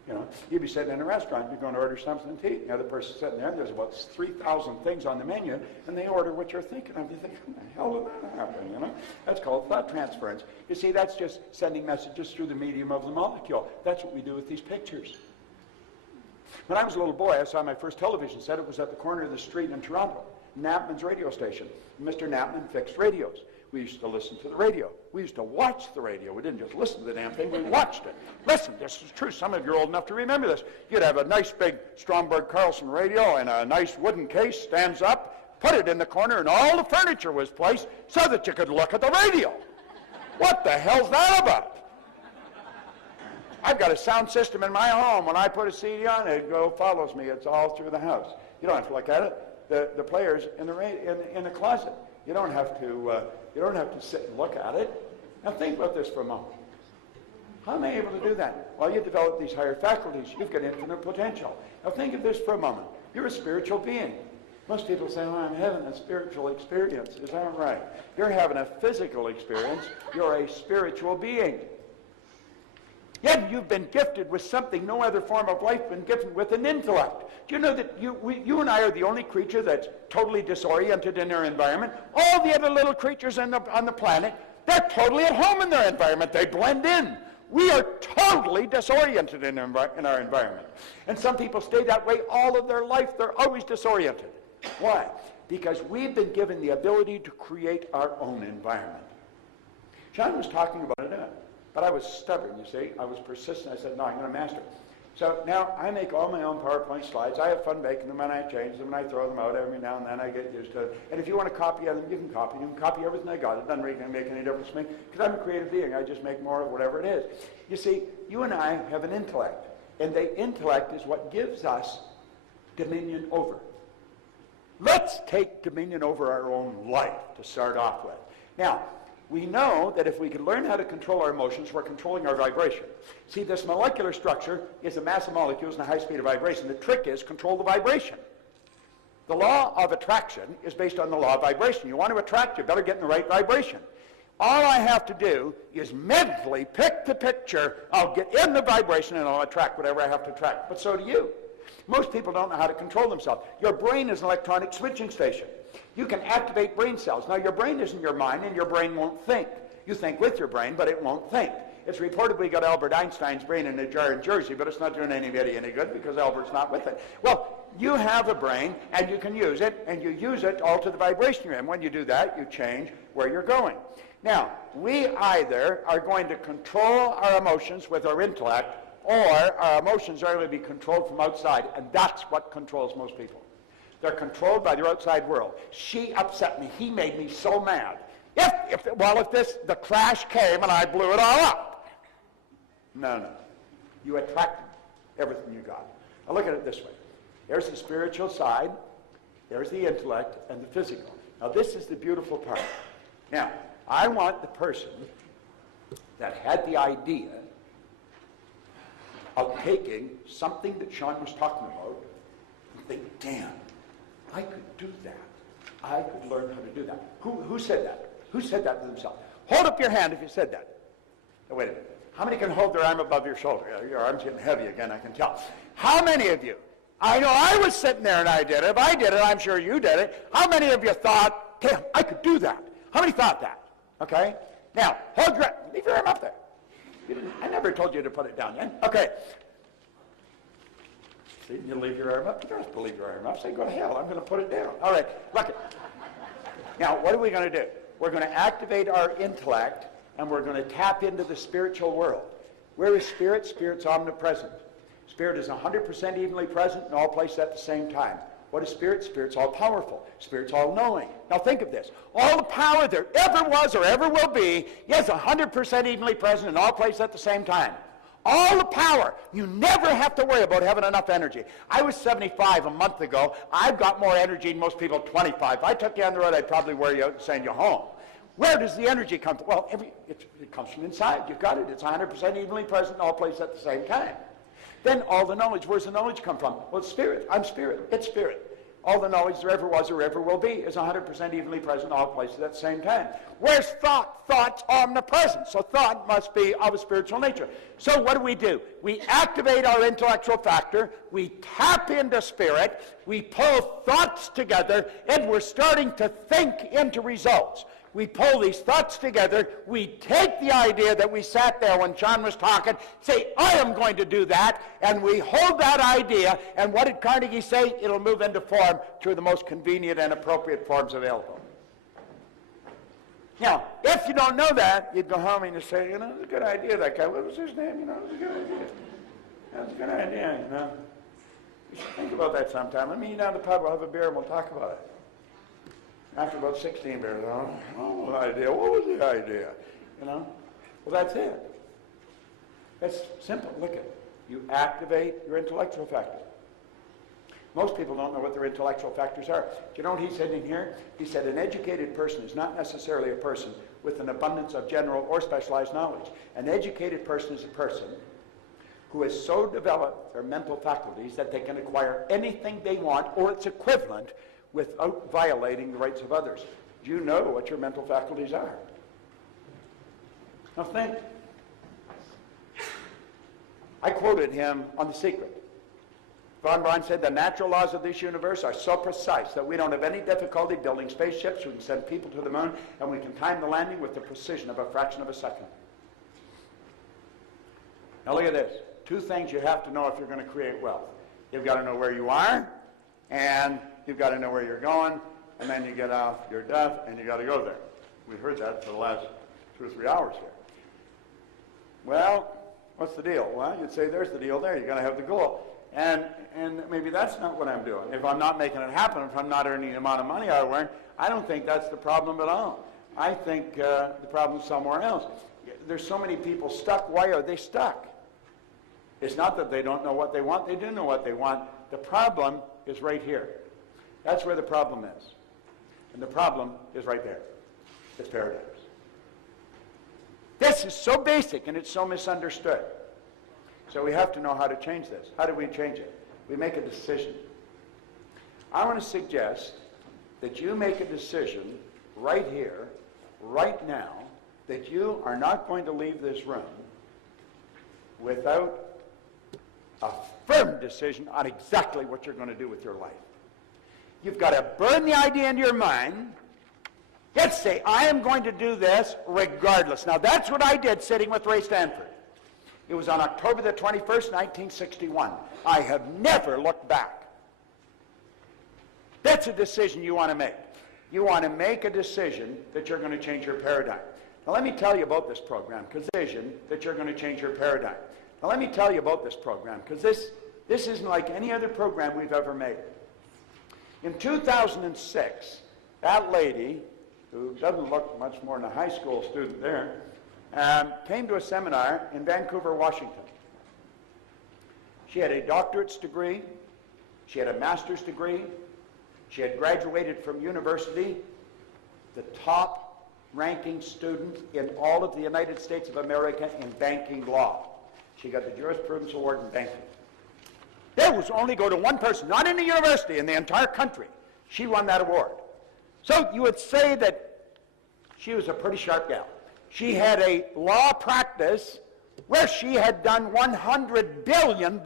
You know, you'd be sitting in a restaurant, you're going to order something to eat. The other person's sitting there, there's about 3,000 things on the menu, and they order what you're thinking of. You think, how the hell did that happen, you know? That's called thought transference. You see, that's just sending messages through the medium of the molecule. That's what we do with these pictures. When I was a little boy, I saw my first television set. It was at the corner of the street in Toronto, Knapman's radio station. Mr. Knapman fixed radios. We used to listen to the radio. We used to watch the radio. We didn't just listen to the damn thing, we watched it. Listen, this is true. Some of you are old enough to remember this. You'd have a nice big Stromberg Carlson radio in a nice wooden case, stands up, put it in the corner, and all the furniture was placed so that you could look at the radio. What the hell's that about? I've got a sound system in my home. When I put a CD on, it follows me. It's all through the house. You don't have to look at it. The player's in the closet. You don't have to sit and look at it. Now think about this for a moment. How am I able to do that? Well, you develop these higher faculties. You've got infinite potential. Now think of this for a moment. You're a spiritual being. Most people say, oh, I'm having a spiritual experience. Is that right? You're having a physical experience. You're a spiritual being. Yet you've been gifted with something no other form of life been gifted with, an intellect. Do you know that you and I are the only creature that's totally disoriented in their environment? All the other little creatures on the planet, they're totally at home in their environment. They blend in. We are totally disoriented in our environment. And some people stay that way all of their life. They're always disoriented. Why? Because we've been given the ability to create our own environment. John was talking about it, but I was stubborn, you see. I was persistent. I said, no, I'm going to master it. So now I make all my own PowerPoint slides. I have fun making them, and I change them, and I throw them out every now and then. I get used to it. And if you want to copy them, you can copy them. Copy everything I got. It doesn't really make any difference to me, because I'm a creative being. I just make more of whatever it is. You see, you and I have an intellect, and the intellect is what gives us dominion over. Let's take dominion over our own life to start off with. Now, we know that if we can learn how to control our emotions, we're controlling our vibration. See, this molecular structure is a mass of molecules and a high speed of vibration. The trick is control the vibration. The law of attraction is based on the law of vibration. You want to attract, you better get in the right vibration. All I have to do is mentally pick the picture. I'll get in the vibration and I'll attract whatever I have to attract. But so do you. Most people don't know how to control themselves. Your brain is an electronic switching station. You can activate brain cells. Now, your brain isn't your mind, and your brain won't think. You think with your brain, but it won't think. It's reportedly got Albert Einstein's brain in a jar in Jersey, but it's not doing anybody any good because Albert's not with it. Well, you have a brain, and you can use it, and you use it all to the vibration you're in. When you do that, you change where you're going. Now, we either are going to control our emotions with our intellect, or our emotions are going to be controlled from outside, and that's what controls most people. They're controlled by their outside world. She upset me. He made me so mad. If the crash came and I blew it all up. No. You attracted everything you got. Now look at it this way. There's the spiritual side, there's the intellect, and the physical. Now this is the beautiful part. Now, I want the person that had the idea of taking something that Sean was talking about and think, damn, I could do that. I could learn how to do that. Who said that? Who said that to themselves? Hold up your hand if you said that. Now, wait a minute. How many can hold their arm above your shoulder? Your arm's getting heavy again, I can tell. How many of you? I know I was sitting there and I did it. If I did it, I'm sure you did it. How many of you thought, damn, I could do that? How many thought that? Okay? Now, hold your arm. Leave your arm up there. I never told you to put it down yet. Okay. See, you leave your arm up. You don't have to leave your arm up. Say, go to hell. I'm going to put it down. All right. Look it. Now, what are we going to do? We're going to activate our intellect, and we're going to tap into the spiritual world. Where is spirit? Spirit's omnipresent. Spirit is 100% evenly present in all places at the same time. What is spirit? Spirit's all-powerful. Spirit's all-knowing. Now think of this. All the power there ever was or ever will be is 100% evenly present in all places at the same time. All the power. You never have to worry about having enough energy. I was 75 a month ago. I've got more energy than most people 25. If I took you on the road, I'd probably wear you out and send you home. Where does the energy come from? Well, it comes from inside. You've got it. It's 100% evenly present in all places at the same time. Then all the knowledge. Where's the knowledge come from? Well, it's spirit. I'm spirit. It's spirit. all the knowledge there ever was or ever will be is 100% evenly present in all places at the same time. Where's thought? Thought's omnipresent. So thought must be of a spiritual nature. So what do? We activate our intellectual factor, we tap into spirit, we pull thoughts together, and we're starting to think into results. We pull these thoughts together, we take the idea that we sat there when John was talking, say, I am going to do that, and we hold that idea, and what did Carnegie say? It'll move into form through the most convenient and appropriate forms available. Now, if you don't know that, you'd go home and you'd say, you know, it was a good idea, that guy. What was his name? You know, it was a good idea. That was a good idea, you know. You should think about that sometime. Let me meet you down the pub, we'll have a beer, and we'll talk about it. After about 16 beers, oh, the idea. What was the idea? You know? Well, that's it. That's simple. Look at it. You activate your intellectual factor. Most people don't know what their intellectual factors are. Do you know what he said in here? He said an educated person is not necessarily a person with an abundance of general or specialized knowledge. An educated person is a person who has so developed their mental faculties that they can acquire anything they want or its equivalent without violating the rights of others. Do you know what your mental faculties are? Now think. I quoted him on The Secret. Von Braun said, the natural laws of this universe are so precise that we don't have any difficulty building spaceships, we can send people to the moon, and we can time the landing with the precision of a fraction of a second. Now look at this. Two things you have to know if you're going to create wealth. You've got to know where you are, and you've got to know where you're going, and then you get off your duff, and you got to go there. We've heard that for the last 2 or 3 hours here. Well, what's the deal? Well, you'd say there's the deal there. You're going to have the goal. And maybe that's not what I'm doing. If I'm not making it happen, if I'm not earning the amount of money I earn, I don't think that's the problem at all. I think the problem's somewhere else. There's so many people stuck. Why are they stuck? It's not that they don't know what they want. They do know what they want. The problem is right here. That's where the problem is. And the problem is right there. It's paradigms. This is so basic and it's so misunderstood. So we have to know how to change this. How do we change it? We make a decision. I want to suggest that you make a decision right here, right now, that you are not going to leave this room without a firm decision on exactly what you're going to do with your life. You've got to burn the idea into your mind. Let's say, I am going to do this regardless. Now, that's what I did sitting with Ray Stanford. It was on October the 21st, 1961. I have never looked back. That's a decision you want to make. You want to make a decision that you're going to change your paradigm. Now, let me tell you about this program, because decision that you're going to change your paradigm. Now, let me tell you about this program, because this isn't like any other program we've ever made. In 2006, that lady, who doesn't look much more than a high school student there, came to a seminar in Vancouver, Washington. She had a doctorate's degree. She had a master's degree. She had graduated from university, the top ranking student in all of the United States of America in banking law. She got the Jurisprudence Award in banking. There was only go to one person, not in the university, in the entire country. She won that award. So you would say that she was a pretty sharp gal. She had a law practice where she had done $100 billion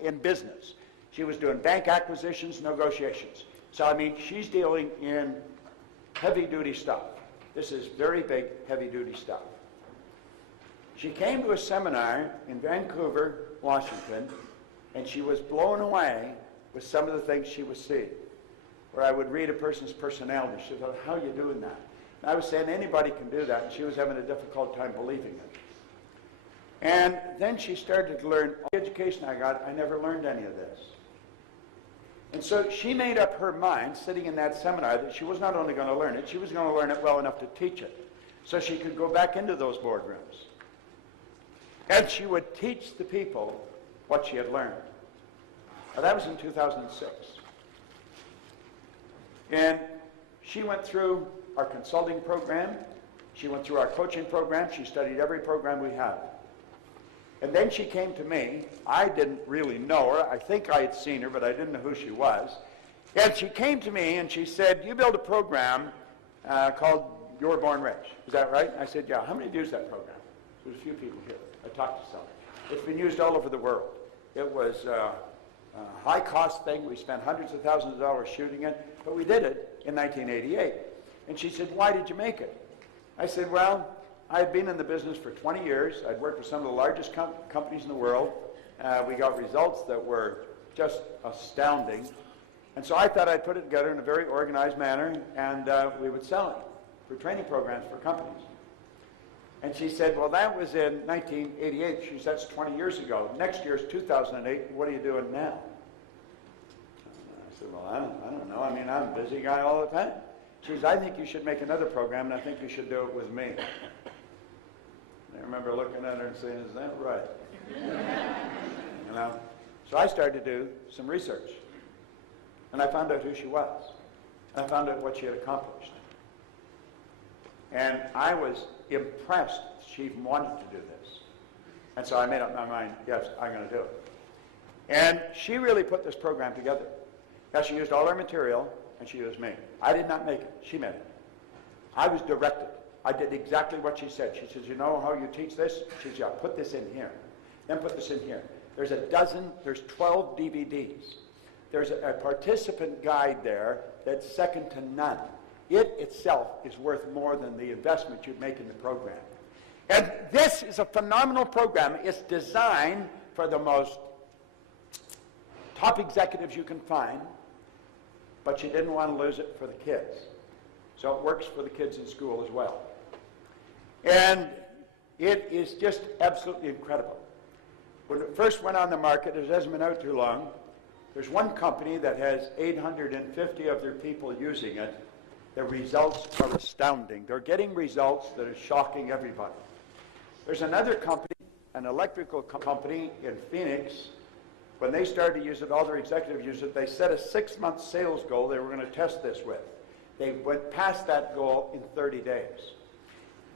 in business. She was doing bank acquisitions, negotiations. So, I mean, she's dealing in heavy-duty stuff. This is very big, heavy-duty stuff. She came to a seminar in Vancouver, Washington, and she was blown away with some of the things she was seeing, where I would read a person's personality. She thought, how are you doing that? And I was saying, anybody can do that, and she was having a difficult time believing it. And then she started to learn, all the education I got, I never learned any of this. And so she made up her mind, sitting in that seminar, that she was not only going to learn it, she was going to learn it well enough to teach it, so she could go back into those boardrooms. And she would teach the people what she had learned. Now, that was in 2006. And she went through our consulting program. She went through our coaching program. She studied every program we had. And then she came to me. I didn't really know her. I think I had seen her, but I didn't know who she was. And she came to me and she said, you built a program called You Were Born Rich. Is that right? I said, yeah. How many use that program? There's a few people here. I talked to some. It's been used all over the world. It was a high-cost thing. We spent hundreds of thousands of dollars shooting it, but we did it in 1988. And she said, why did you make it? I said, well, I had been in the business for 20 years. I'd worked with some of the largest companies in the world. We got results that were just astounding. And so I thought I'd put it together in a very organized manner, and we would sell it for training programs for companies. And she said, well, that was in 1988. She said, that's 20 years ago. Next year is 2008. What are you doing now? I said, well, I don't know. I mean, I'm a busy guy all the time. She says, I think you should make another program, and I think you should do it with me. And I remember looking at her and saying, is that right? You know? So I started to do some research. And I found out who she was. And I found out what she had accomplished. And I was impressed she even wanted to do this. And so I made up my mind, yes, I'm going to do it. And she really put this program together. Now, she used all her material, and she used me. I did not make it. She made it. I was directed. I did exactly what she said. She says, you know how you teach this? She says, yeah, put this in here. Then put this in here. There's 12 DVDs. There's a participant guide there that's second to none. It itself is worth more than the investment you'd make in the program. And this is a phenomenal program. It's designed for the most top executives you can find, but she didn't want to lose it for the kids. So it works for the kids in school as well. And it is just absolutely incredible. When it first went on the market, it hasn't been out too long. There's one company that has 850 of their people using it. The results are astounding. They're getting results that are shocking everybody. There's another company, an electrical company in Phoenix. When they started to use it, all their executives used it. They set a 6-month sales goal they were going to test this with. They went past that goal in 30 days.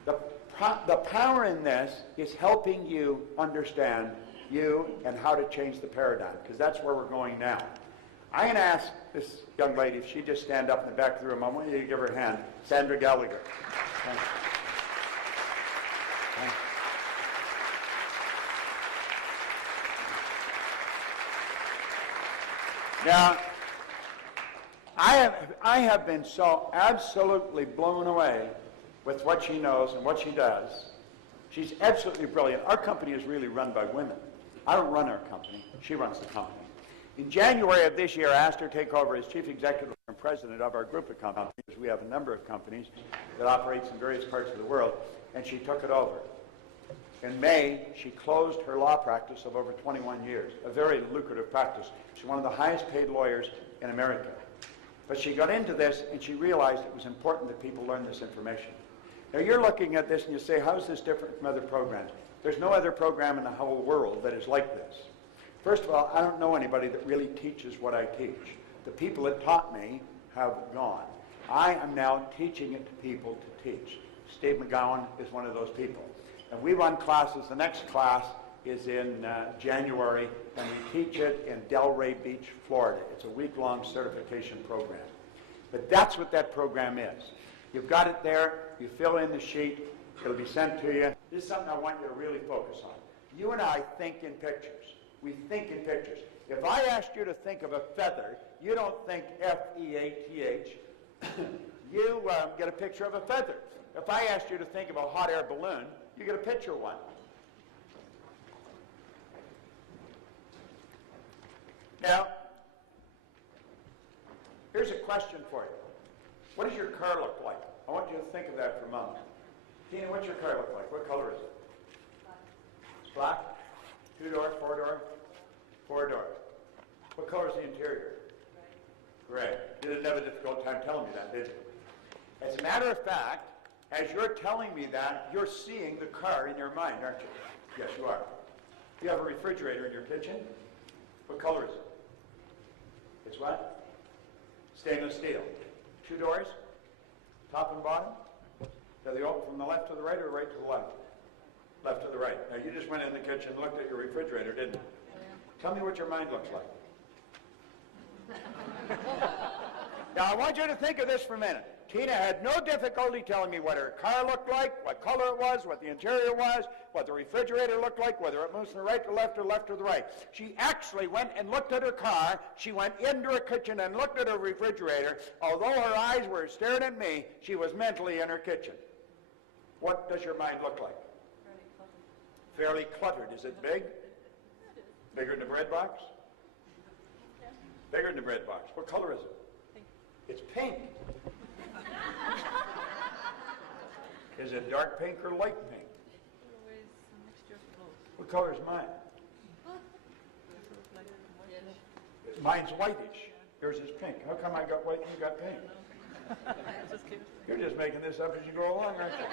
The power in this is helping you understand you and how to change the paradigm, because that's where we're going now. I'm going to ask this young lady if she'd just stand up in the back of the room. I want you to give her a hand. Sandra Gallagher. Now, I have been so absolutely blown away with what she knows and what she does. She's absolutely brilliant. Our company is really run by women. I don't run our company. She runs the company. In January of this year, I asked her to take over as chief executive and president of our group of companies. We have a number of companies that operate in various parts of the world, and she took it over. In May, she closed her law practice of over 21 years, a very lucrative practice. She's one of the highest paid lawyers in America. But she got into this, and she realized it was important that people learn this information. Now, you're looking at this, and you say, how is this different from other programs? There's no other program in the whole world that is like this. First of all, I don't know anybody that really teaches what I teach. The people that taught me have gone. I am now teaching it to people to teach. Steve McGowan is one of those people. And we run classes. The next class is in January, and we teach it in Delray Beach, Florida. It's a week-long certification program. But that's what that program is. You've got it there. You fill in the sheet. It'll be sent to you. This is something I want you to really focus on. You and I think in pictures. We think in pictures. If I asked you to think of a feather, you don't think F-E-A-T-H. You get a picture of a feather. If I asked you to think of a hot air balloon, you get a picture of one. Now, here's a question for you. What does your car look like? I want you to think of that for a moment. Tina, what's your car look like? What color is it? It's black? 2-door, 4-door? 4-door. What color is the interior? Gray. You didn't have a difficult time telling me that, did you? As a matter of fact, as you're telling me that, you're seeing the car in your mind, aren't you? Yes, you are. You have a refrigerator in your kitchen. What color is it? It's what? Stainless steel. 2 doors? Top and bottom? Do they open from the left to the right or right to the left? Left to the right. Now, you just went in the kitchen and looked at your refrigerator, didn't you? Tell me what your mind looks like. Now, I want you to think of this for a minute. Tina had no difficulty telling me what her car looked like, what color it was, what the interior was, what the refrigerator looked like, whether it moves from the right to the left to the right. She actually went and looked at her car. She went into her kitchen and looked at her refrigerator. Although her eyes were staring at me, she was mentally in her kitchen. What does your mind look like? Fairly cluttered. Is it big? Bigger than the bread box? Bigger than the bread box. What color is it? Pink. It's pink. Is it dark pink or light pink? Always a mixture of both. What color is mine? Mine's whitish. Yours is pink. How come I got white and you got pink? You're just making this up as you go along, aren't you?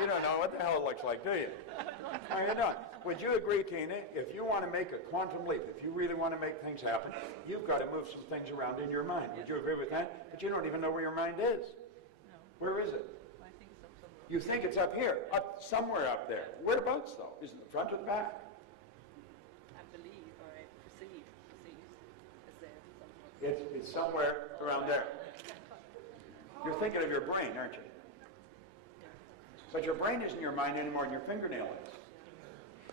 You don't know what the hell it looks like, do you? No, you don't. Would you agree, Tina, if you want to make a quantum leap, if you really want to make things happen, you've got to move some things around in your mind. Would you agree with that? But you don't even know where your mind is. No. Where is it? I think it's up somewhere. You think it's up here, somewhere up there. Whereabouts, though? Is it the front or the back? I believe, or I perceive, it's there somewhere. It's somewhere around there. You're thinking of your brain, aren't you? But your brain isn't your mind anymore than your fingernail is.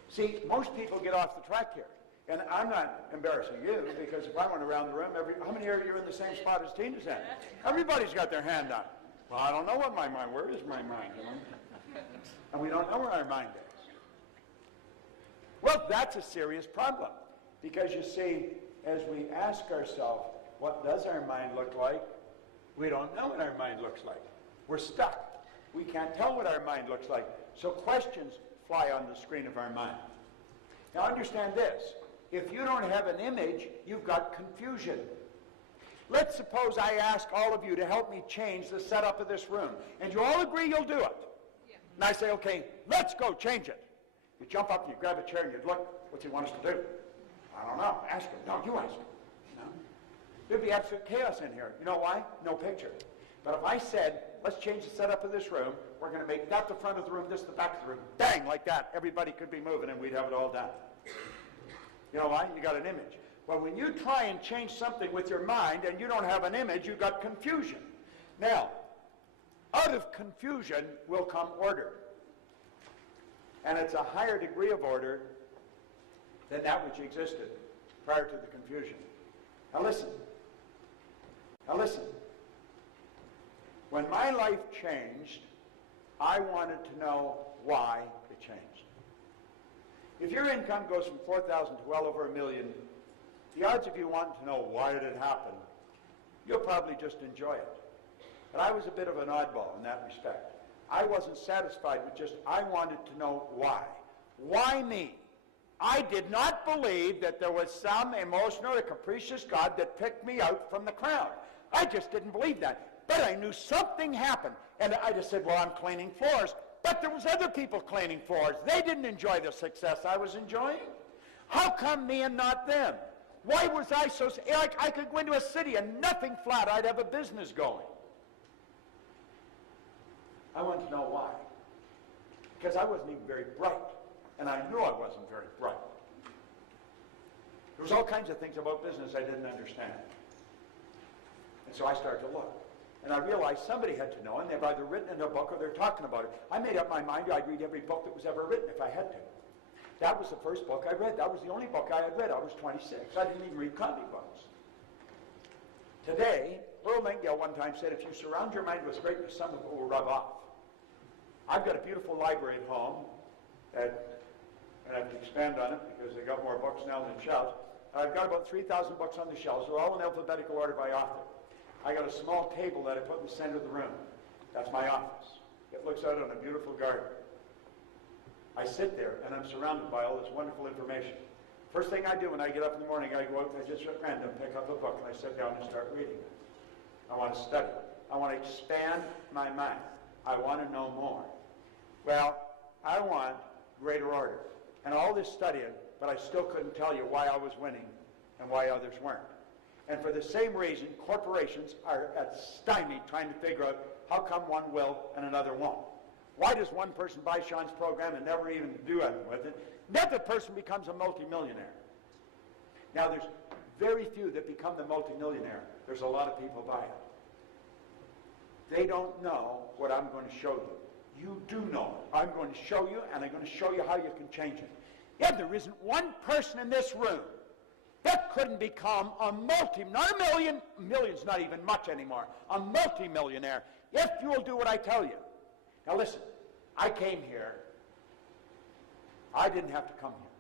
See, most people get off the track here. And I'm not embarrassing you, because if I went around the room, how many of you are in the same spot as Tina's at? Everybody's got their hand up. Well, I don't know what my mind, where is my mind? You know? And we don't know where our mind is. Well, that's a serious problem. Because you see, as we ask ourselves, what does our mind look like? We don't know what our mind looks like. We're stuck. We can't tell what our mind looks like. So questions fly on the screen of our mind. Now understand this. If you don't have an image, you've got confusion. Let's suppose I ask all of you to help me change the setup of this room. And you all agree you'll do it. Yeah. And I say, okay, let's go change it. You jump up and you grab a chair and you look, what's he want us to do? I don't know. Ask him. No, you ask him. No. There'd be absolute chaos in here. You know why? No picture. But if I said, let's change the setup of this room, we're going to make that the front of the room, this the back of the room, bang, like that, everybody could be moving and we'd have it all done. You know why? You got an image. Well, when you try and change something with your mind and you don't have an image, you've got confusion. Now, out of confusion will come order. And it's a higher degree of order than that which existed prior to the confusion. Now listen. Now listen. When my life changed, I wanted to know why it changed. If your income goes from 4,000 to well over $1 million, the odds of you wanting to know why did it happen, you'll probably just enjoy it. But I was a bit of an oddball in that respect. I wasn't satisfied with just, I wanted to know why. Why me? I did not believe that there was some emotional or capricious God that picked me out from the crowd. I just didn't believe that. But I knew something happened. And I just said, well, I'm cleaning floors. But there was other people cleaning floors. They didn't enjoy the success I was enjoying. How come me and not them? Why was I so... I could go into a city and nothing flat. I'd have a business going. I wanted to know why. Because I wasn't even very bright. And I knew I wasn't very bright. There was all kinds of things about business I didn't understand. And so I started to look. And I realized somebody had to know, and they've either written in a book or they're talking about it. I made up my mind I'd read every book that was ever written if I had to. That was the first book I read. That was the only book I had read. I was 26. I didn't even read comic books. Today, Earl Nightingale one time said, if you surround your mind with greatness, some of it will rub off. I've got a beautiful library at home, and I have to expand on it because they got more books now than shelves. I've got about 3,000 books on the shelves. They're all in alphabetical order by author. I got a small table that I put in the center of the room. That's my office. It looks out on a beautiful garden. I sit there and I'm surrounded by all this wonderful information. First thing I do when I get up in the morning, I go out and I just at random pick up a book and I sit down and start reading it. I want to study it. I want to expand my mind. I want to know more. Well, I want greater order. And all this studying, but I still couldn't tell you why I was winning and why others weren't. And for the same reason, corporations are stymied trying to figure out how come one will and another won't. Why does one person buy Sean's program and never even do anything with it? Another person becomes a multimillionaire. Now, there's very few that become the multimillionaire. There's a lot of people buy it. They don't know what I'm going to show you. You do know it. I'm going to show you, and I'm going to show you how you can change it. Yeah, there isn't one person in this room that couldn't become a not a million, million's not even much anymore, a multimillionaire, if you will do what I tell you. Now listen, I came here. I didn't have to come here.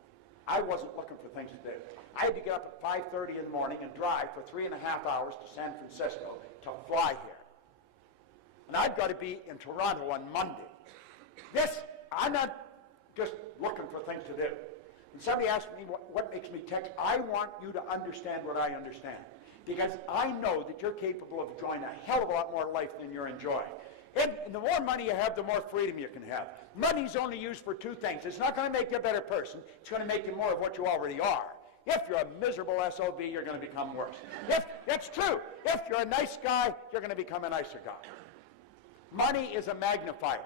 I wasn't looking for things to do. I had to get up at 5:30 in the morning and drive for 3.5 hours to San Francisco to fly here. And I've got to be in Toronto on Monday. I'm not just looking for things to do. And somebody asked me what makes me text. I want you to understand what I understand. Because I know that you're capable of enjoying a hell of a lot more life than you're enjoying. And the more money you have, the more freedom you can have. Money's only used for two things. It's not going to make you a better person. It's going to make you more of what you already are. If you're a miserable SOB, you're going to become worse. It's true. If you're a nice guy, you're going to become a nicer guy. Money is a magnifier.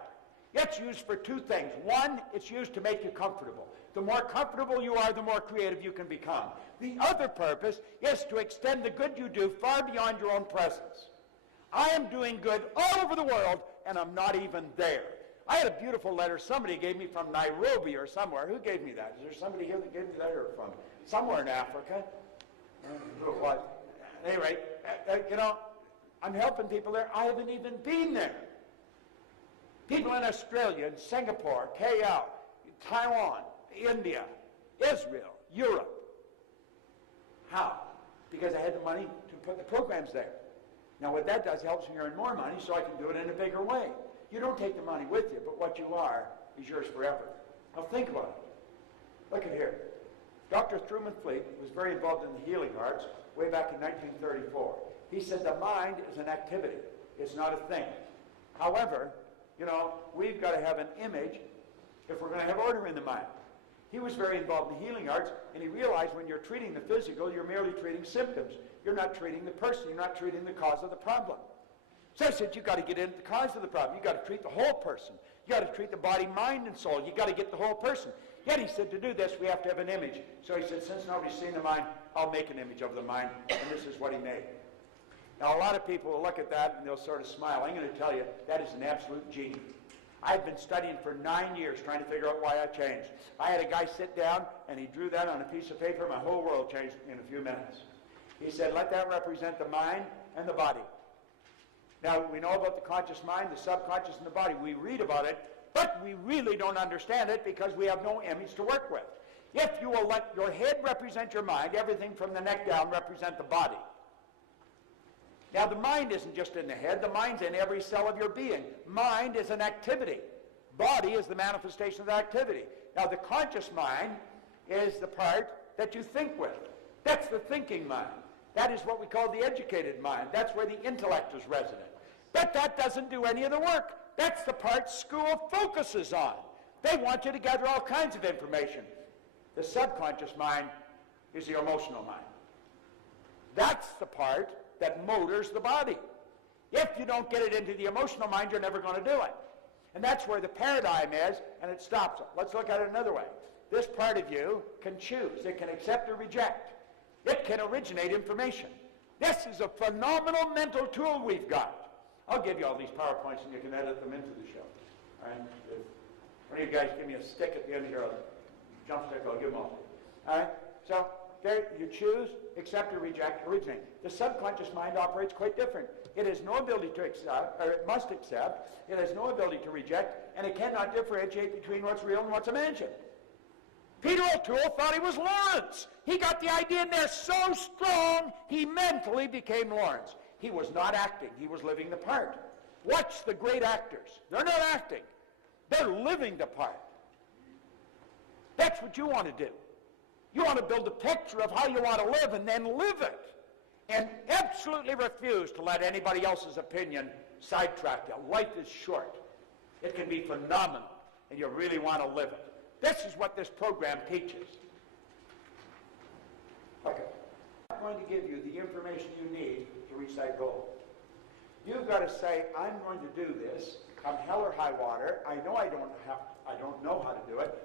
It's used for two things. One, it's used to make you comfortable. The more comfortable you are, the more creative you can become. The other purpose is to extend the good you do far beyond your own presence. I am doing good all over the world, and I'm not even there. I had a beautiful letter somebody gave me from Nairobi or somewhere. Who gave me that? Is there somebody here that gave me that, or from somewhere in Africa? What? At any rate, I'm helping people there. I haven't even been there. People in Australia, in Singapore, KL, Taiwan, India, Israel, Europe. How? Because I had the money to put the programs there. Now what that does helps me earn more money so I can do it in a bigger way. You don't take the money with you, but what you are is yours forever. Now think about it. Look at here. Dr. Truman Fleet was very involved in the healing arts way back in 1934. He said the mind is an activity. It's not a thing. However, we've got to have an image if we're going to have order in the mind. He was very involved in the healing arts, and he realized when you're treating the physical, you're merely treating symptoms. You're not treating the person. You're not treating the cause of the problem. So I said, you've got to get into the cause of the problem. You've got to treat the whole person. You've got to treat the body, mind, and soul. You've got to get the whole person. Yet he said, to do this, we have to have an image. So he said, since nobody's seen the mind, I'll make an image of the mind, and this is what he made. Now, a lot of people will look at that, and they'll sort of smile. I'm going to tell you, that is an absolute genius. I've been studying for 9 years trying to figure out why I changed. I had a guy sit down, and he drew that on a piece of paper. My whole world changed in a few minutes. He said, let that represent the mind and the body. Now, we know about the conscious mind, the subconscious, and the body. We read about it, but we really don't understand it because we have no image to work with. If you will let your head represent your mind, everything from the neck down represent the body. Now, the mind isn't just in the head. The mind's in every cell of your being. Mind is an activity. Body is the manifestation of the activity. Now, the conscious mind is the part that you think with. That's the thinking mind. That is what we call the educated mind. That's where the intellect is resident. But that doesn't do any of the work. That's the part school focuses on. They want you to gather all kinds of information. The subconscious mind is the emotional mind. That's the part that motors the body. If you don't get it into the emotional mind, you're never going to do it. And that's where the paradigm is, and it stops it. Let's look at it another way. This part of you can choose. It can accept or reject. It can originate information. This is a phenomenal mental tool we've got. I'll give you all these PowerPoints and you can edit them into the show. All right? If one of you guys give me a stick at the end here, a jump stick, I'll give them all. All right? So there you choose, accept or reject, originate. The subconscious mind operates quite different. It has no ability to accept, or it must accept. It has no ability to reject, and it cannot differentiate between what's real and what's imagined. Peter O'Toole thought he was Lawrence. He got the idea in there so strong, he mentally became Lawrence. He was not acting. He was living the part. Watch the great actors. They're not acting. They're living the part. That's what you want to do. You want to build a picture of how you want to live and then live it. And absolutely refuse to let anybody else's opinion sidetrack you. Life is short. It can be phenomenal, and you really want to live it. This is what this program teaches. Okay. I'm going to give you the information you need to reach that goal. You've got to say, I'm going to do this. Come hell or high water. I know I I don't know how to do it.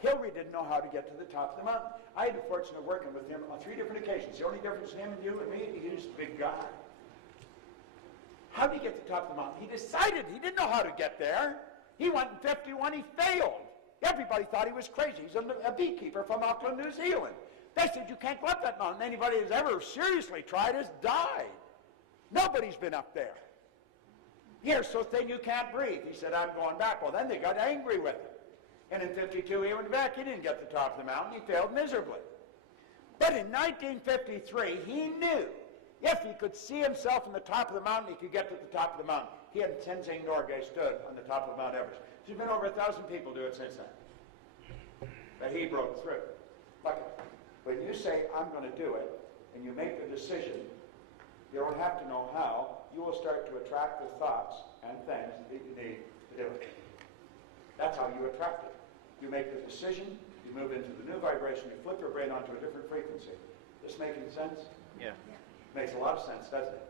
Hillary didn't know how to get to the top of the mountain. I had the fortune of working with him on 3 different occasions. The only difference in him and you and me, he's a big guy. How did he get to the top of the mountain? He decided he didn't know how to get there. He went in 51, he failed. Everybody thought he was crazy. He's a beekeeper from Auckland, New Zealand. They said, you can't go up that mountain. Anybody who's ever seriously tried has died. Nobody's been up there. Here's so thin you can't breathe. He said, I'm going back. Well, then they got angry with him. And in 52, he went back. He didn't get to the top of the mountain. He failed miserably. But in 1953, he knew if he could see himself on the top of the mountain, he could get to the top of the mountain. He and Tenzing Norgay stood on the top of Mount Everest. There's been over 1,000 people do it since then. But he broke through. Look, when you say, I'm going to do it, and you make the decision, you don't have to know how, you will start to attract the thoughts and things that you need to do it. That's how you attract it. You make the decision, you move into the new vibration, you flip your brain onto a different frequency. This making sense? Yeah. Makes a lot of sense, doesn't it?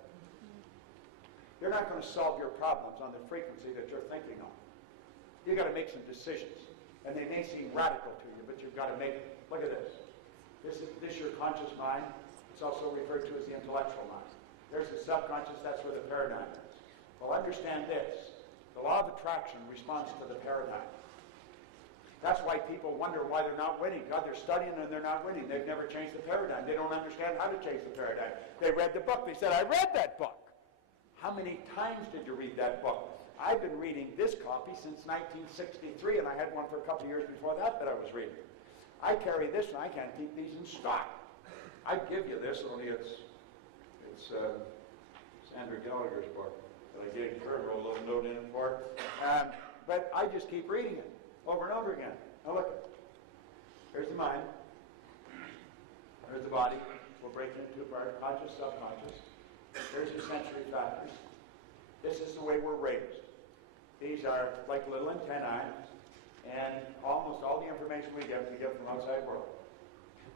You're not going to solve your problems on the frequency that you're thinking on. You've got to make some decisions. And they may seem radical to you, but you've got to make it. Look at this. This is your conscious mind. It's also referred to as the intellectual mind. There's the subconscious, that's where the paradigm is. Well, understand this. The law of attraction responds to the paradigm. That's why people wonder why they're not winning. God, they're studying and they're not winning. They've never changed the paradigm. They don't understand how to change the paradigm. They read the book. They said, I read that book. How many times did you read that book? I've been reading this copy since 1963, and I had one for a couple of years before that I was reading. I carry this, and I can't keep these in stock. I'd give you this, only it's Sandra Gallagher's book that I gave her a little note in it for. But I just keep reading it over and over again. Now look, here's the mind. There's the body. We'll break it into two parts, conscious, subconscious. Here's your sensory factors. This is the way we're raised. These are like little antennae, and almost all the information we get from outside world.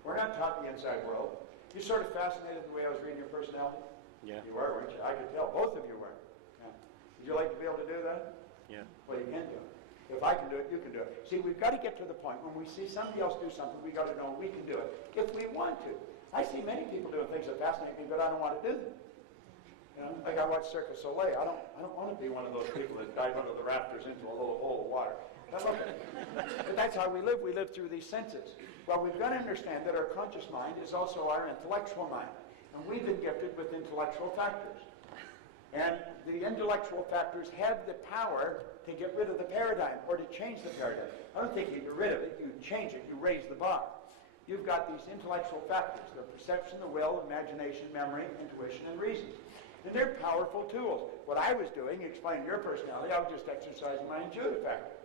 We're not taught the inside world. You sort of fascinated the way I was reading your personality? Yeah. You were, weren't you? I could tell. Both of you were. Yeah. Would you like to be able to do that? Yeah. Well, you can do it. If I can do it, you can do it. See, we've got to get to the point when we see somebody else do something, we've got to know we can do it if we want to. I see many people doing things that fascinate me, but I don't want to do them. You know, like I watch Cirque du Soleil. I don't want to be one of those people that dive under the rafters into a little hole of water. But that's how we live. We live through these senses. Well, we've got to understand that our conscious mind is also our intellectual mind. And we've been gifted with intellectual factors. And the intellectual factors have the power to get rid of the paradigm or to change the paradigm. I don't think you get rid of it. You change it. You raise the bar. You've got these intellectual factors, the perception, the will, imagination, memory, intuition, and reason. And they're powerful tools. What I was doing, explaining your personality, I was just exercising my intuitive factor.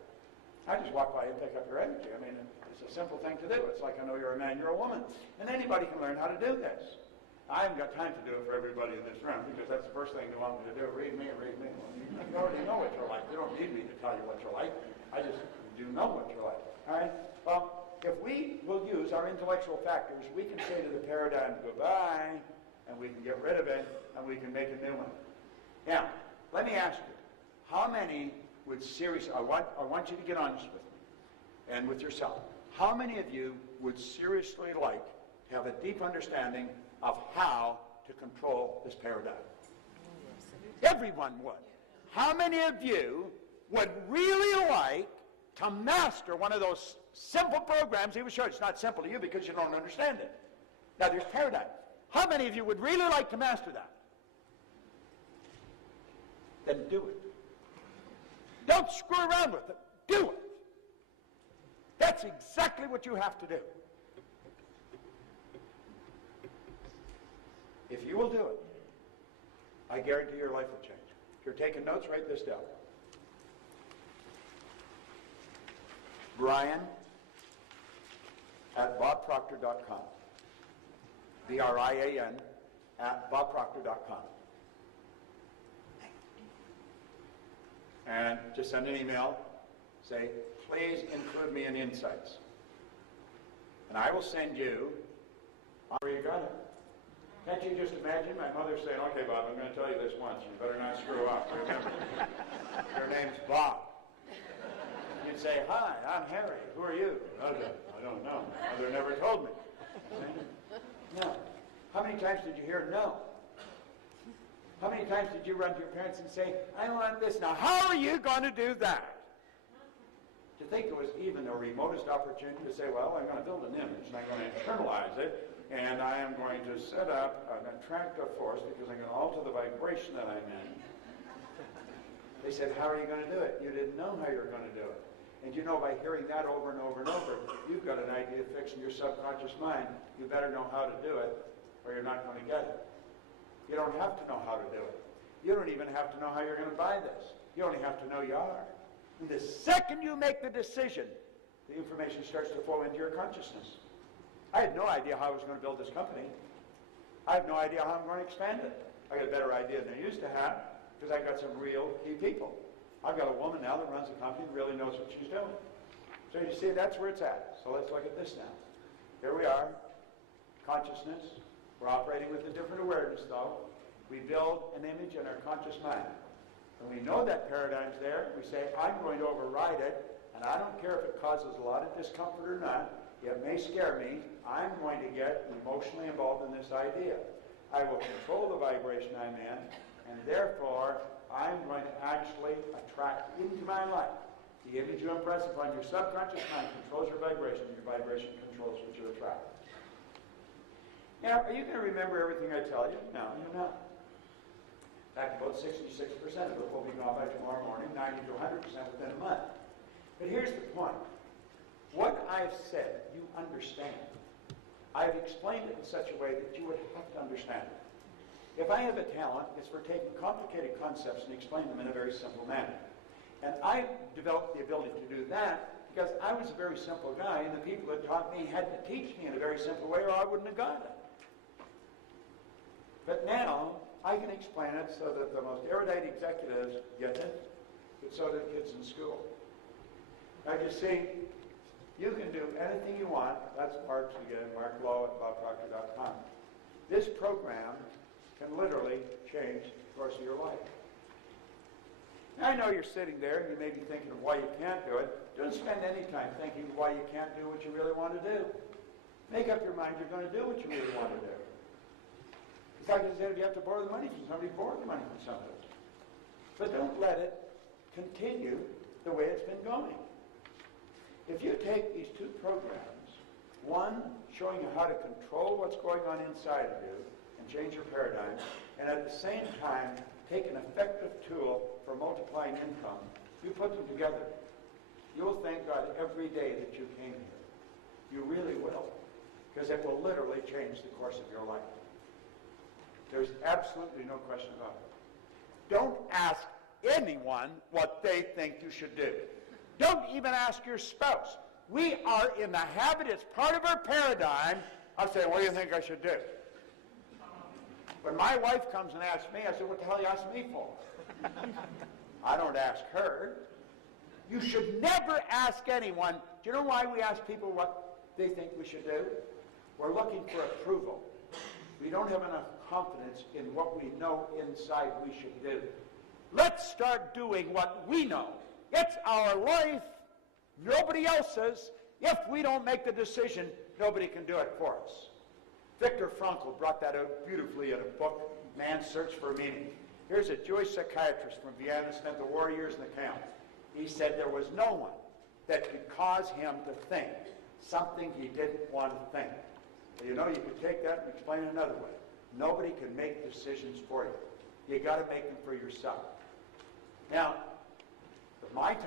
I just walk by and pick up your energy. I mean, it's a simple thing to do. It's like I know you're a man, you're a woman. And anybody can learn how to do this. I haven't got time to do it for everybody in this room because that's the first thing they want me to do. Read me and read me. Well, you already know what you're like. You don't need me to tell you what you're like. I just do know what you're like. All right? Well, if we will use our intellectual factors, we can say to the paradigm, goodbye, and we can get rid of it, and we can make a new one. Now, let me ask you, how many would seriously, I want you to get honest with me and with yourself. How many of you would seriously like to have a deep understanding of how to control this paradigm? Everyone would. How many of you would really like to master one of those simple programs he was showing? It's not simple to you because you don't understand it. Now there's paradigm. How many of you would really like to master that? Then do it. Don't screw around with it. Do it. That's exactly what you have to do. If you will do it, I guarantee your life will change. If you're taking notes, write this down. Brian at bobproctor.com. BRIAN at bobproctor.com. And just send an email. Say, please include me in insights. And I will send you, where you got it. Can't you just imagine my mother saying, okay, Bob, I'm going to tell you this once. You better not screw up. Remember, your name's Bob. You and say, "Hi, I'm Harry. Who are you?" I don't know. Mother never told me. No. How many times did you hear no? How many times did you run to your parents and say, "I want this"? Now, how are you going to do that? To think there was even the remotest opportunity to say, "Well, I'm going to build an image, and I'm going to internalize it, and I am going to set up an attractive force because I'm going to alter the vibration that I'm in." They said, "How are you going to do it?" You didn't know how you were going to do it. And you know, by hearing that over and over and over, if you've got an idea fixed in your subconscious mind, you better know how to do it, or you're not going to get it. You don't have to know how to do it. You don't even have to know how you're going to buy this. You only have to know you are. And the second you make the decision, the information starts to flow into your consciousness. I had no idea how I was going to build this company. I have no idea how I'm going to expand it. I got a better idea than I used to have because I got some real key people. I've got a woman now that runs a company and really knows what she's doing. So you see, that's where it's at. So let's look at this now. Here we are, consciousness. We're operating with a different awareness, though. We build an image in our conscious mind. When we know that paradigm's there, we say, "I'm going to override it, and I don't care if it causes a lot of discomfort or not. It may scare me. I'm going to get emotionally involved in this idea. I will control the vibration I'm in, and therefore, I'm going to actually attract into my life. The image you impress upon your subconscious mind controls your vibration. Your vibration controls what you attract." Now, are you going to remember everything I tell you? No, you're not. In fact, about 66% of it will be gone by tomorrow morning, 90 to 100% within a month. But here's the point. What I've said, you understand. I've explained it in such a way that you would have to understand it. If I have a talent, it's for taking complicated concepts and explaining them in a very simple manner. And I developed the ability to do that because I was a very simple guy, and the people that taught me had to teach me in a very simple way, or I wouldn't have got it. But now, I can explain it so that the most erudite executives get it, but so do kids in school. Now, you see, you can do anything you want. That's Mark's again, Mark Lowe at bobproctor.com. This program can literally change the course of your life. Now, I know you're sitting there and you may be thinking of why you can't do it. Don't spend any time thinking why you can't do what you really want to do. Make up your mind you're going to do what you really want to do. It's like I said, if you have to borrow the money from somebody, borrow the money from somebody. But don't let it continue the way it's been going. If you take these two programs, one showing you how to control what's going on inside of you and change your paradigm, and at the same time take an effective tool for multiplying income, you put them together, you'll thank God every day that you came here. You really will, because it will literally change the course of your life. There's absolutely no question about it. Don't ask anyone what they think you should do. Don't even ask your spouse. We are in the habit, it's part of our paradigm, of saying, "What do you think I should do?" When my wife comes and asks me, I say, "What the hell you ask me for?" I don't ask her. You should never ask anyone. Do you know why we ask people what they think we should do? We're looking for approval. We don't have enough confidence in what we know inside we should do. Let's start doing what we know. It's our life, nobody else's. If we don't make the decision, nobody can do it for us. Viktor Frankl brought that out beautifully in a book, Man's Search for Meaning. Here's a Jewish psychiatrist from Vienna, spent the war years in the camp. He said there was no one that could cause him to think something he didn't want to think. You know, you could take that and explain it another way. Nobody can make decisions for you. You got to make them for yourself. Now, my time